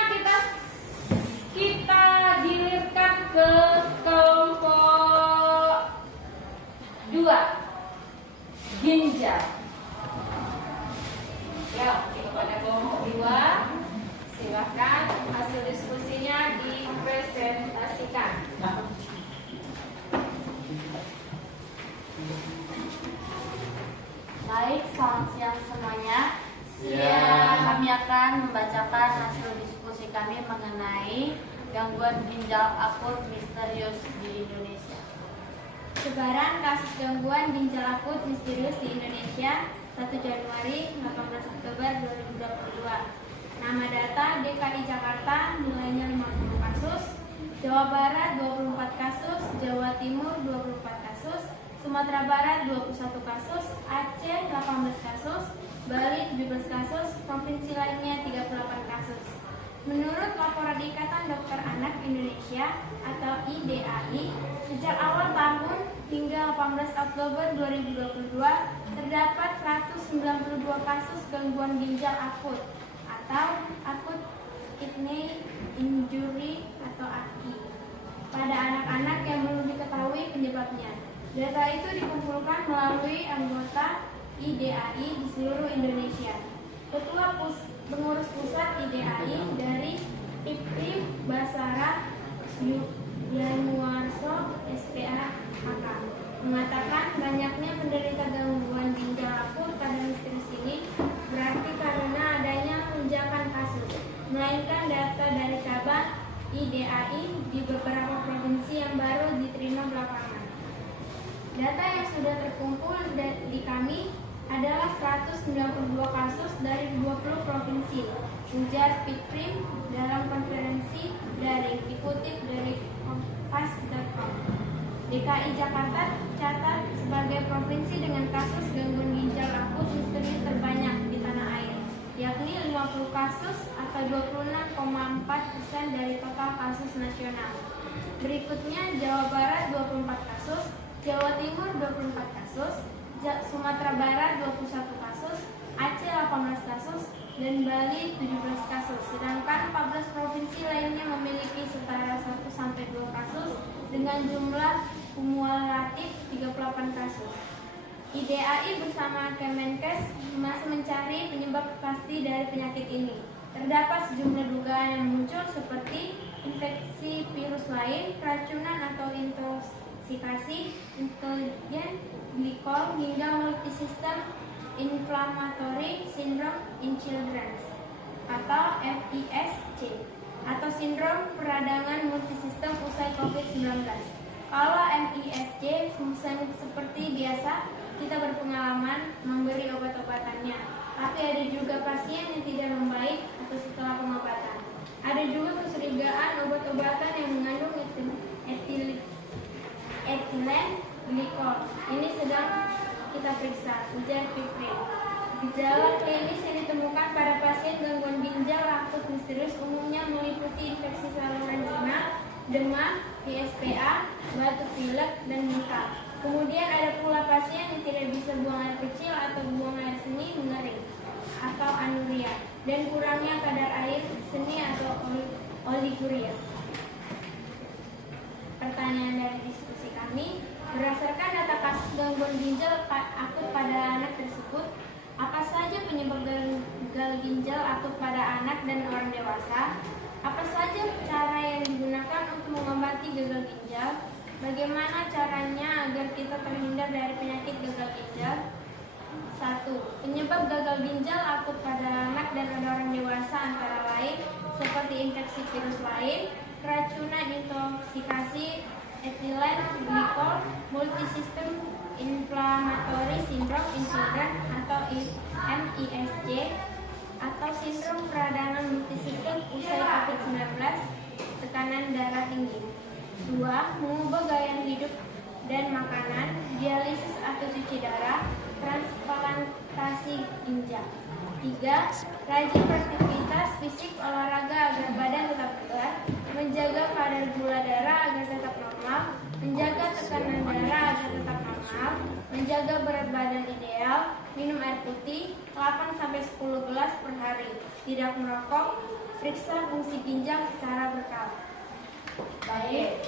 kita gilirkan ke kelompok 2, ginjal. Ya, kepada kelompok 2, silahkan hasil diskusinya dipresentasikan. Baik, selamat siang semuanya. Siang. Kami akan membacakan hasil diskusi kami mengenai gangguan ginjal akut misterius di Indonesia. Sebaran kasus gangguan ginjal akut misterius di Indonesia 1 Januari 18 Oktober 2022. Nama data DKI Jakarta nilainya 50 kasus, Jawa Barat 24 kasus, Jawa Timur 24 kasus, Sumatera Barat 21 kasus, Aceh 18 kasus, Bali 17 kasus, provinsi lainnya 38 kasus. Menurut laporan Ikatan Dokter Anak Indonesia atau IDAI, sejak awal tahun hingga 18 Oktober 2022 terdapat 192 kasus gangguan ginjal akut atau akut kidney injury atau AKI pada anak-anak yang belum diketahui penyebabnya. Data itu dikumpulkan melalui anggota IDAI di seluruh Indonesia. Ketua Pengurus Pusat IDAI dari IPRI Basara Yanuarso SPA HK mengatakan banyaknya penderita gangguan ginjal akut pada misterius ini berarti karena adanya lonjakan kasus, melainkan data dari cabang IDAI di beberapa provinsi yang baru diterima belakangan. Data yang sudah terkumpul di kami adalah 192 kasus dari 20 provinsi, ujar Pitprim dalam konferensi daring dikutip dari kompas.com. DKI Jakarta tercatat sebagai provinsi dengan kasus gangguan ginjal akut misterius terbanyak di tanah air, yakni 50 kasus atau 26,4% dari total kasus nasional. Berikutnya Jawa Barat 24 kasus, Jawa Timur 24 kasus, Sumatera Barat 21 kasus, Aceh 18 kasus, dan Bali 17 kasus. Sedangkan 14 provinsi lainnya memiliki setara 1-2 kasus dengan jumlah kumulatif 38 kasus. IDAI bersama Kemenkes masih mencari penyebab pasti dari penyakit ini. Terdapat sejumlah dugaan yang muncul seperti infeksi virus lain, keracunan atau intoksikasi, intelijen, glikol, hingga multisystem inflammatory syndrome in children atau MISC atau sindrom peradangan multisistem usai COVID-19. Kalau MISC seperti biasa, kita berpengalaman memberi obat-obatannya, tapi ada juga pasien yang tidak membaik atau setelah pengobatan. Ada juga kecurigaan obat-obatan yang mengandung etilen glikol. Ini sedang kita periksa, ujar Fitri. Gejala klinis yang ditemukan pada pasien gangguan ginjal akut misterius umumnya meliputi infeksi saluran jinak, demam, ISPA, batuk pilek, dan muntah. Kemudian ada pula pasien yang tidak bisa buang air kecil atau buang air seni mengering atau anuria, dan kurangnya kadar air seni atau oliguria. Pertanyaan dari diskusi kami, berdasarkan data kasus gangguan ginjal akut pada anak tersebut, apa saja penyebab gagal ginjal akut pada anak dan orang dewasa? Apa saja cara yang digunakan untuk mengobati gagal ginjal? Bagaimana caranya agar kita terhindar dari penyakit gagal ginjal? 1. Penyebab gagal ginjal akut pada anak dan orang dewasa antara lain seperti infeksi virus lain, keracunan, intoksikasi, etilen glikol, multisystem inflammatory syndrome in children atau MISC, atau sindrom peradangan multisistem usai COVID-19, tekanan darah tinggi. 2. Mengubah gaya hidup dan makanan, dialisis atau cuci darah, transplantasi ginjal. 3. Rajin beraktivitas fisik, olahraga agar badan tetap bugar, menjaga kadar gula darah agar tetap normal, menjaga tekanan darah agar tetap normal, menjaga berat badan ideal, minum air putih 8-10 gelas per hari, tidak merokok, periksa fungsi ginjal secara berkala. Baik,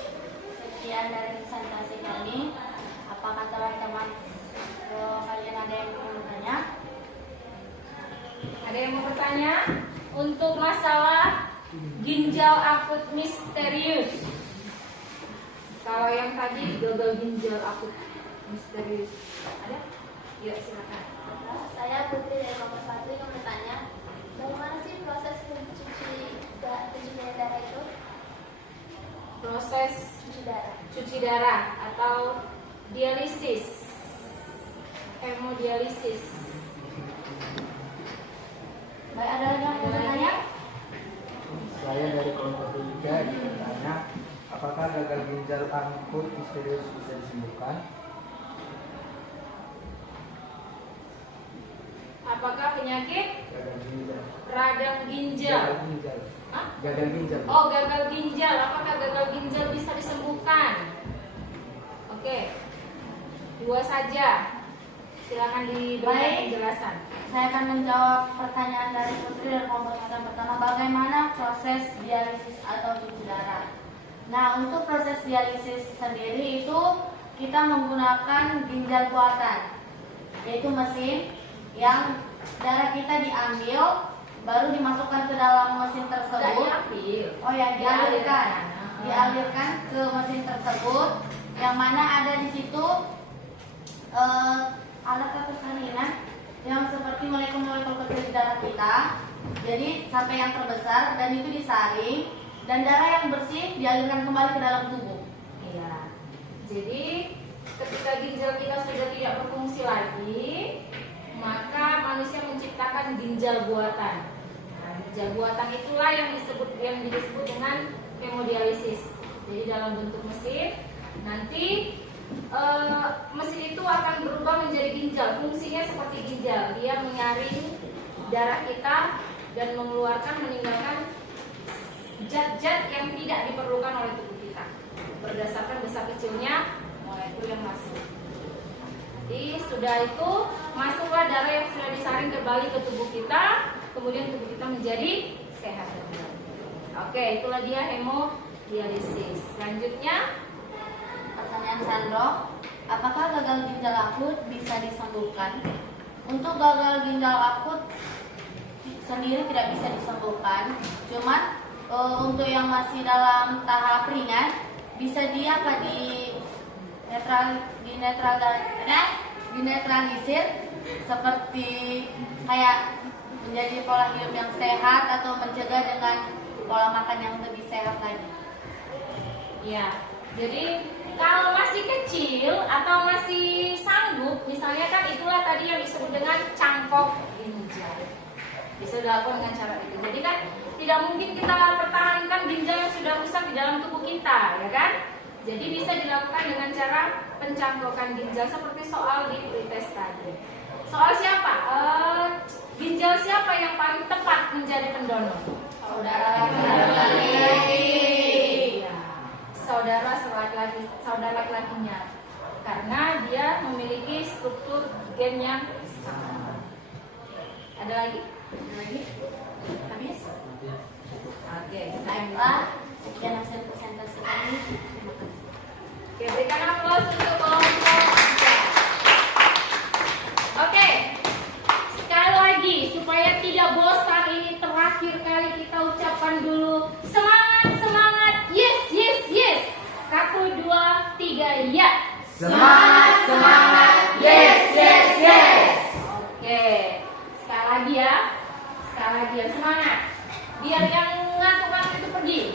sekian dari presentasi kami. Apakah teman-teman kalian ada yang mau bertanya? Ada yang mau bertanya? Untuk masalah ginjal akut misterius. Kalau yang tadi gagal ginjal akut misterius. Ada? Yuk silakan. Saya Putri dari nomor 1 yang bertanya, bagaimana sih proses cuci darah itu? Proses Cuci darah. cuci darah atau dialisis, hemodialisis. Baik, ada lagi yang mau bertanya? Saya dari kelompok 3 bertanya, apakah gagal ginjal akut misterius bisa disembuhkan? Apakah penyakit Gagal ginjal. radang ginjal? Gagal ginjal. Hah? Gagal ginjal. Oh, gagal ginjal. Apakah gagal ginjal bisa disembuhkan? Oke. 2 saja. Silakan diberikan Baik. penjelasan. Saya akan menjawab pertanyaan dari Putri dan kelompok yang pertama, bagaimana proses dialisis atau cuci darah. Nah, untuk proses dialisis sendiri itu kita menggunakan ginjal buatan, yaitu mesin yang darah kita diambil, baru dimasukkan ke dalam mesin tersebut. Diambil. Oh ya, dialirkan ke mesin tersebut, yang mana ada di situ alat atau salinan yang seperti molekul-molekul kecil di darah kita. Jadi sampai yang terbesar, dan itu disaring, dan darah yang bersih dialirkan kembali ke dalam tubuh. Iya. Jadi ketika ginjal kita sudah tidak berfungsi lagi, maka manusia menciptakan ginjal buatan. Nah, ginjal buatan itulah yang disebut dengan hemodialisis. Jadi dalam bentuk mesin, nanti mesin itu akan berubah menjadi ginjal. Fungsinya seperti ginjal, dia menyaring darah kita dan meninggalkan zat-zat yang tidak diperlukan oleh tubuh kita berdasarkan besar kecilnya molekul yang masuk. Jadi sudah itu masuklah darah yang sudah disaring kembali ke tubuh kita, kemudian tubuh kita menjadi sehat kembali. Oke, itulah dia hemodialisis. Selanjutnya, Pertanyaan Sandro, apakah gagal ginjal akut bisa disembuhkan? Untuk gagal ginjal akut sendiri tidak bisa disembuhkan, cuman untuk yang masih dalam tahap ringan bisa dinetralisir seperti kayak menjadi pola hidup yang sehat atau mencegah dengan pola makan yang lebih sehat lagi. ya, jadi kalau masih kecil atau masih sanggup, misalnya kan itulah tadi yang disebut dengan cangkok ginjal. Bisa dilakukan dengan cara itu. Jadi kan tidak mungkin kita pertahankan ginjal yang sudah rusak di dalam tubuh kita, ya kan? Jadi bisa dilakukan dengan cara pencangkokan ginjal seperti soal di pretest tadi. Soal siapa? Ginjal siapa yang paling tepat menjadi pendonor? Saudara laki-laki. Ya, saudara laki-lakinya. Karena dia memiliki struktur gen yang sama. Ada lagi? Habis? Oke, Baiklah, sekian hasil presentasi kami. Terima kasih. Oke, berikan aplaus untuk kelompok 3. Oke, sekali lagi supaya tidak bosan, ini terakhir kali kita ucapkan dulu semangat, semangat, yes, yes, yes. 1, 2, 3, ya. Semangat, semangat, yes, yes, yes. Oke, sekali lagi ya, semangat. Biar yang ngantuk-ngantuk itu pergi.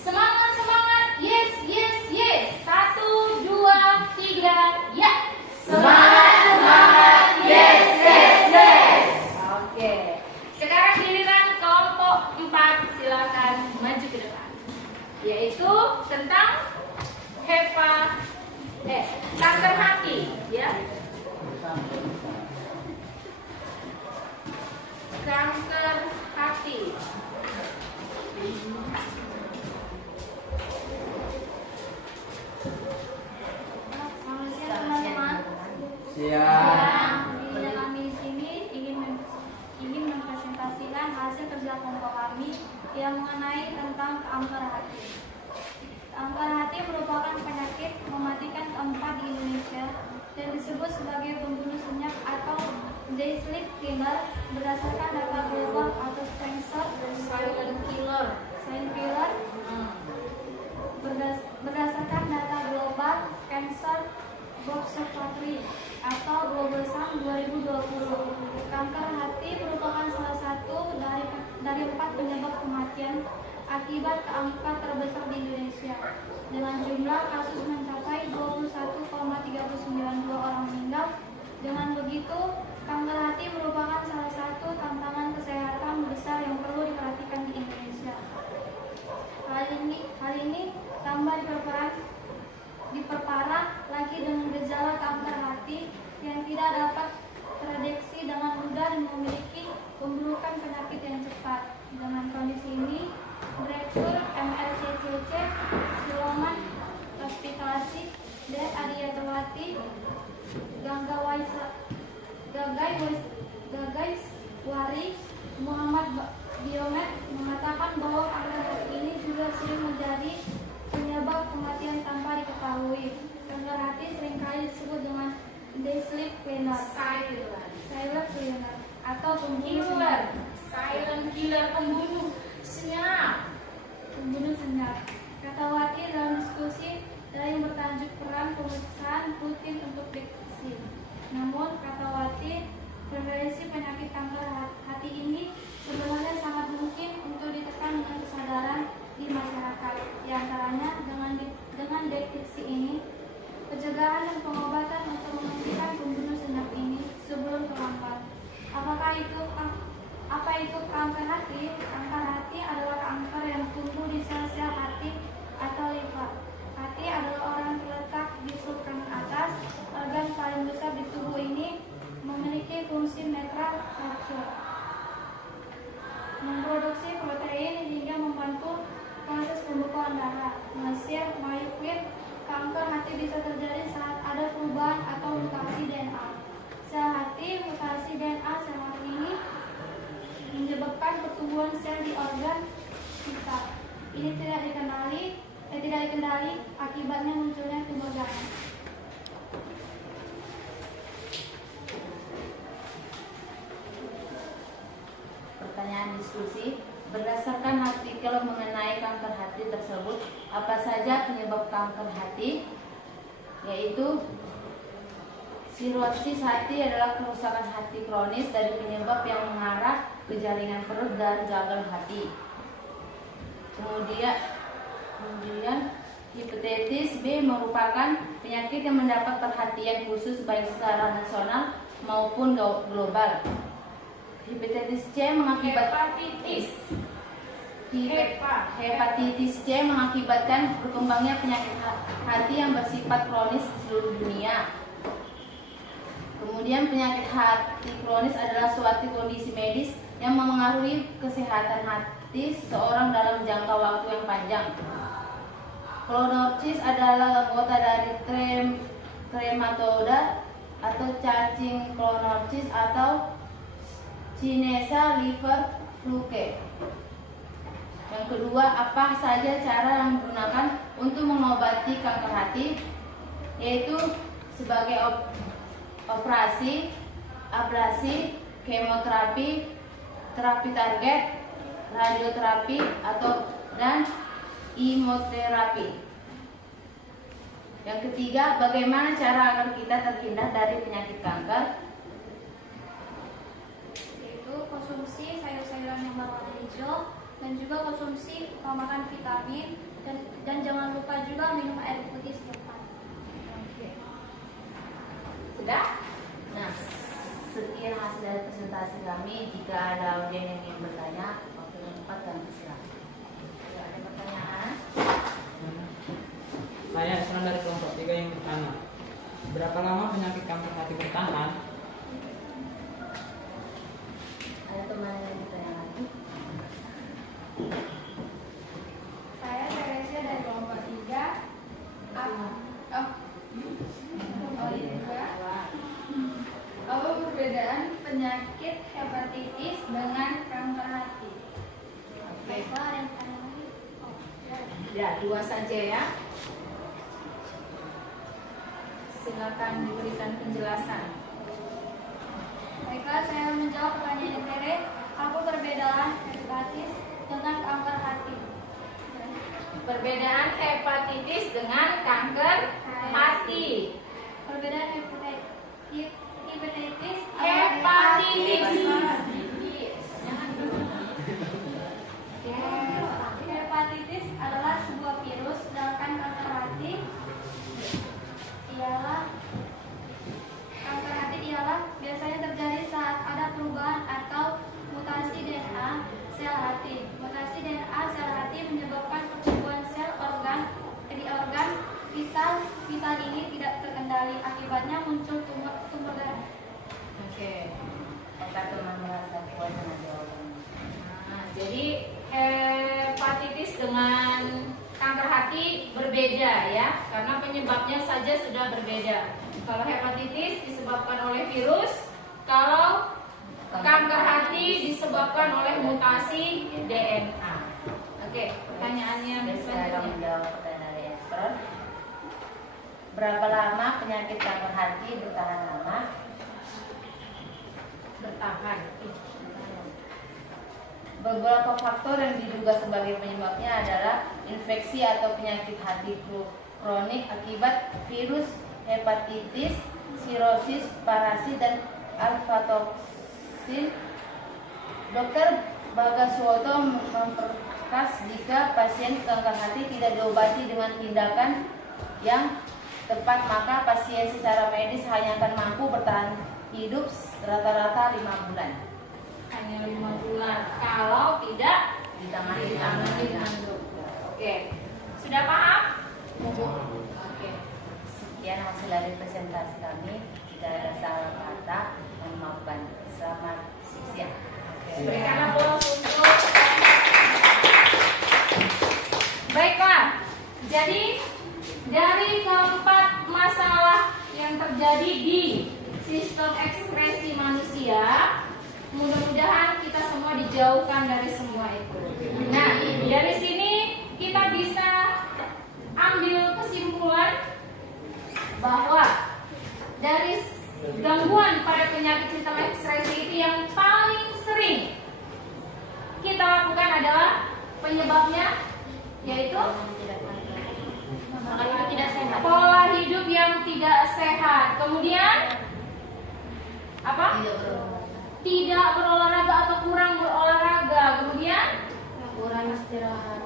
Semangat, semangat, yes, yes, yes. 1, 2, 3, ya. Semangat, semangat, yes, yes, yes. Oke, sekarang giliran kelompok 4, silakan maju ke depan. Yaitu tentang kanker hati, ya. Kanker hati. Selamat siang teman-teman. Siap. Kami di sini ingin mempresentasikan hasil kerja kelompok kami yang mengenai tentang kanker hati. Kanker hati merupakan penyakit mematikan keempat di Indonesia dan disebut sebagai pembunuh senyap atau day sleep killer berdasarkan data global atau Silent killer. Berdasarkan data Global Cancer Observatory atau Global Sun 2020, kanker hati merupakan salah satu dari 4 penyebab kematian akibat angka terbesar di Indonesia, dengan jumlah kasus mencapai 21,392 orang meninggal. Dengan begitu, kanker hati merupakan salah satu tantangan kesehatan besar yang perlu diperhatikan di Indonesia. Hal ini tambah diperparah lagi dengan gejala kanker hati yang tidak dapat terdeteksi dengan mudah dan memiliki pemburukan penyakit yang cepat. Dengan kondisi ini, Direktur MLCCC Siloman Hospitality dan Adiatawati Gagaiswari Muhammad Biomed mengatakan bahwa kanker hati ini juga sering menjadi penyebab kematian tanpa diketahui. Kanker hati seringkali disebut dengan day sleep killer, silent killer, atau pembunuh senyap. Silent killer, pembunuh senyap. Kata Wati dalam diskusi yang bertajuk peran pemeriksaan rutin untuk deteksi. Namun, kata Wati, prevalensi penyakit kanker hati ini sebenarnya sangat mungkin untuk ditekan dengan kesadaran di masyarakat. Di antaranya dengan deteksi ini, pencegahan dan pengobatan untuk menghentikan pembunuh senyap ini sebelum terlambat. Apa itu kanker hati? Kanker hati adalah kanker yang tumbuh di sel-sel hati atau limfa. Hati adalah organ terletak di perut kanan atas. Organ paling besar di tubuh ini memiliki fungsi netral structure, memproduksi protein hingga membantu proses pembekuan darah. Hasil myoclone, kanker hati bisa terjadi saat ada perubahan atau mutasi DNA. Sel hati, mutasi DNA sel hati ini menyebabkan pertumbuhan sel di organ vital. Ini tidak dikendali, akibatnya munculnya tumor darah. Pertanyaan diskusi, berdasarkan artikel mengenai kanker hati tersebut, apa saja penyebab kanker hati? Yaitu sirosis hati adalah kerusakan hati kronis dari penyebab yang mengarah ke jaringan perut dan gagal hati. Kemudian hepatitis B merupakan penyakit yang mendapat perhatian khusus baik secara nasional maupun global. Hepatitis C mengakibatkan Hepatitis C mengakibatkan berkembangnya penyakit hati yang bersifat kronis di seluruh dunia. Kemudian penyakit hati kronis adalah suatu kondisi medis yang memengaruhi kesehatan hati seseorang dalam jangka waktu yang panjang. Clonorchis adalah anggota dari Trematoda atau cacing Clonorchis atau Chinesa liver fluke. Yang kedua, apa saja cara yang digunakan untuk mengobati kanker hati, yaitu sebagai operasi, ablasi, kemoterapi, terapi target, radioterapi dan imunoterapi. Yang ketiga, bagaimana cara agar kita terhindar dari penyakit kanker? Yaitu konsumsi sayur-sayuran yang berwarna hijau dan juga konsumsi utamakan vitamin dan jangan lupa juga minum air putih setiap hari. Sudah? Nah, sekian hasil dari presentasi kami. Jika ada audien yang ingin bertanya, waktu yang tepat kami silakan. Jika ada pertanyaan, Saya Islam dari kelompok 3 yang bertanya, berapa lama penyakit kanker hati bertahan? ada teman yang bertanya lagi? Saya Teresia dari kelompok 3. Apa perbedaan penyakit hepatitis dengan kanker hati? Baiklah, ada yang bertanya lagi? Ya, 2 saja ya. Silakan diberikan penjelasan. Baiklah, saya menjawab pertanyaan Tere. Apa perbedaan hepatitis dengan kanker hati? Perbedaan hepatitis dengan kanker hati. Perbedaan hepatitis Hepatitis adalah sebuah virus, sedangkan kanker hati ialah biasanya terjadi saat ada perubahan atau mutasi DNA sel hati. Mutasi DNA sel hati menyebabkan pertumbuhan sel organ vital ini tidak terkendali. Akibatnya muncul tumor darah. Oke. Apakah teman merasa puas dengan jawabannya? Nah, jadi hepatitis dengan kanker hati berbeda ya, karena penyebabnya saja sudah berbeda. Kalau hepatitis disebabkan oleh virus, kalau kanker hati disebabkan oleh mutasi DNA. Oke, pertanyaannya Saya akan selanjutnya. menjawab pertanyaan dari ekspert. Berapa lama penyakit kanker hati bertahan lama? Bertahan. Beberapa faktor yang diduga sebagai penyebabnya adalah infeksi atau penyakit hati kronik akibat virus hepatitis, sirosis, parasit, dan aflatoksin. Dr. Bagaswoto memperkas jika pasien kanker hati tidak diobati dengan tindakan yang tepat, maka pasien secara medis hanya akan mampu bertahan hidup rata-rata 5 bulan. Hanya 5 bulan kalau tidak Ditangani dengan dokter. Oke, sudah paham? Oke. Sekian hasil dari presentasi kami. Jika ada salah kata, mohon maafkan. Selamat siang. Berikan aplaus untuk. Baiklah, jadi dari keempat masalah yang terjadi di sistem ekskresi manusia, mudah-mudahan kita semua dijauhkan dari semua itu. Nah, dari sini kita bisa ambil kesimpulan bahwa dari gangguan pada penyakit sistem ekskresi itu yang paling sering kita lakukan adalah penyebabnya yaitu pola hidup yang tidak sehat. Kemudian apa? Tidak berolahraga atau kurang berolahraga. Kemudian Kurang istirahat.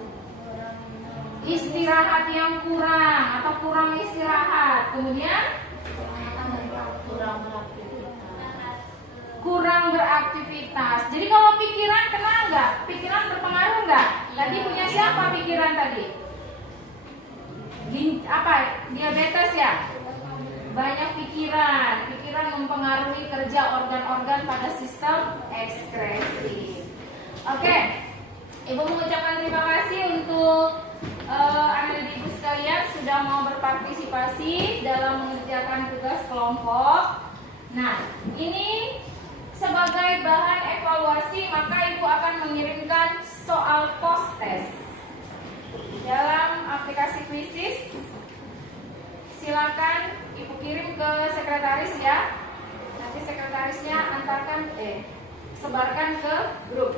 istirahat yang kurang atau kurang istirahat. Kemudian kurang beraktivitas. Jadi kalau pikiran kena nggak? Pikiran berpengaruh nggak? Tadi punya siapa pikiran tadi? Diabetes ya? Banyak pikiran. Pikiran mempengaruhi kerja organ-organ pada sistem ekskresi. Oke, Ibu mengucapkan terima kasih untuk anak-anak ibu sekalian sudah mau berpartisipasi dalam mengerjakan tugas kelompok. Nah, ini sebagai bahan evaluasi maka ibu akan mengirimkan soal post test dalam aplikasi Quizizz. Silakan ibu kirim ke sekretaris ya. Nanti sekretarisnya sebarkan ke grup.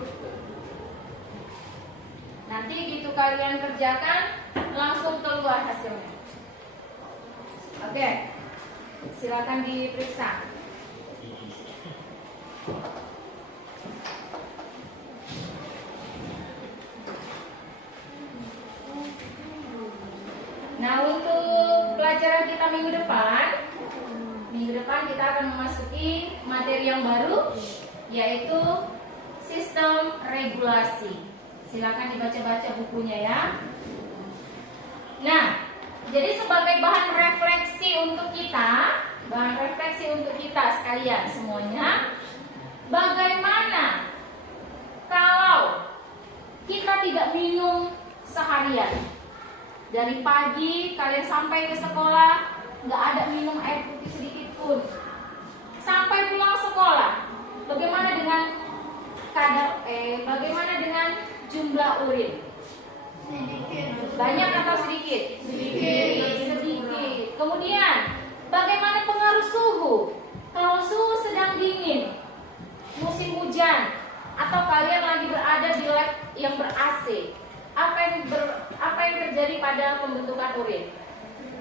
Nanti gitu kalian kerjakan langsung keluar hasilnya. Oke, silakan diperiksa. Nah, untuk pelajaran kita minggu depan kita akan memasuki materi yang baru, yaitu sistem regulasi. Silakan dibaca-baca bukunya ya. Nah, jadi sebagai bahan refleksi untuk kita sekalian semuanya, bagaimana kalau kita tidak minum seharian? Dari pagi kalian sampai ke sekolah nggak ada minum air putih sedikit pun. Sampai pulang sekolah, bagaimana dengan bagaimana dengan jumlah urin? Banyak atau sedikit? Sedikit. Kemudian, bagaimana pengaruh suhu? Kalau suhu sedang dingin, musim hujan, atau kalian lagi berada di lab yang ber-AC, apa yang terjadi pada pembentukan urin?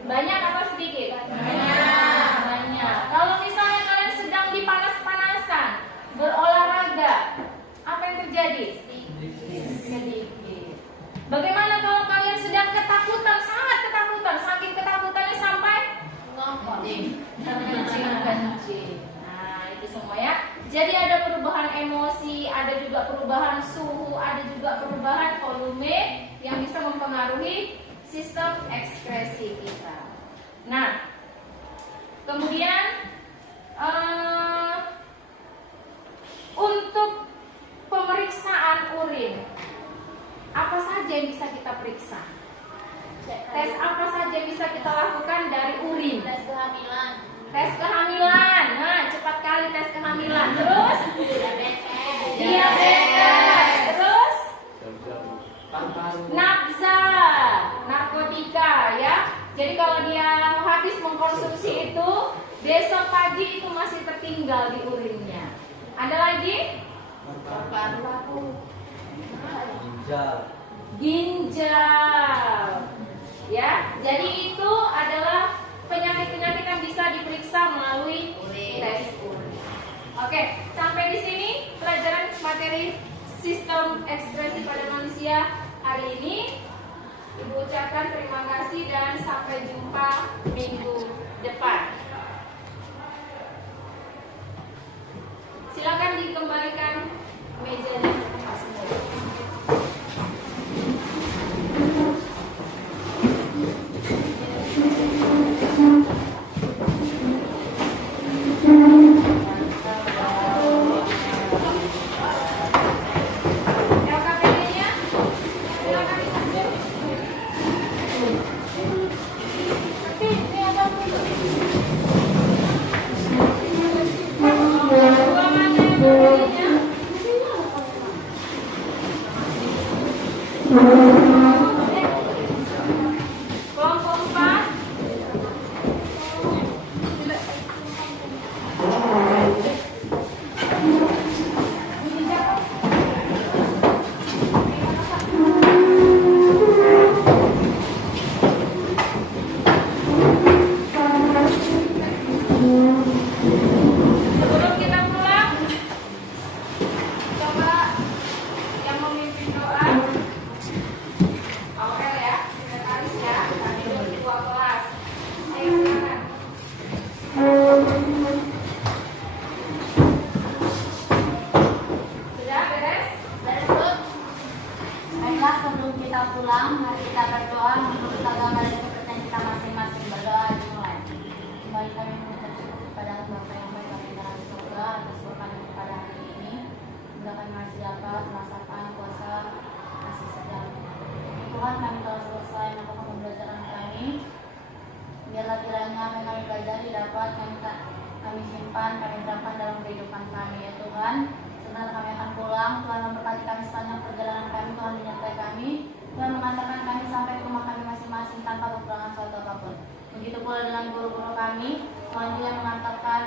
Banyak atau sedikit? Banyak. Kalau misalnya kalian sedang dipanas-panasan, berolahraga, apa yang terjadi? Sedikit. Bagaimana kalau kalian sedang ketakutan, sangat ketakutan, saking ketakutannya sampai kencing. Nah, itu semua ya. Jadi ada perubahan emosi, ada juga perubahan suhu, ada juga perubahan volume yang bisa mempengaruhi sistem ekskresi kita. Nah, kemudian untuk pemeriksaan urin, apa saja yang bisa kita periksa? Tes apa saja yang bisa kita lakukan dari urin? Tes kehamilan. Tes kehamilan. Nah, cepat kali tes kehamilan. Terus? Diabetes. Terus? Nafsa, narkotika ya. Jadi kalau dia habis mengkonsumsi itu, besok pagi itu masih tertinggal di urinnya. Ada lagi? Ginjal. Ya, jadi itu adalah penyakit-penyakit yang bisa diperiksa melalui tes urin. Oke, sampai di sini pelajaran materi sistem ekskresi pada manusia hari ini. Ibu ucapkan terima kasih dan sampai jumpa minggu depan. Silakan dikembalikan mejanya ke semua. kehidupan kami terapkan dalam kehidupan kami. Ya Tuhan, sebentar kami akan pulang. Tuhan memberkati kami sepanjang perjalanan kami. Tuhan menyertai kami. Tuhan mengantarkan kami sampai ke rumah kami masing-masing tanpa kekurangan suatu apapun. Begitu pula dengan guru-guru kami. Tuhan juga mengantarkan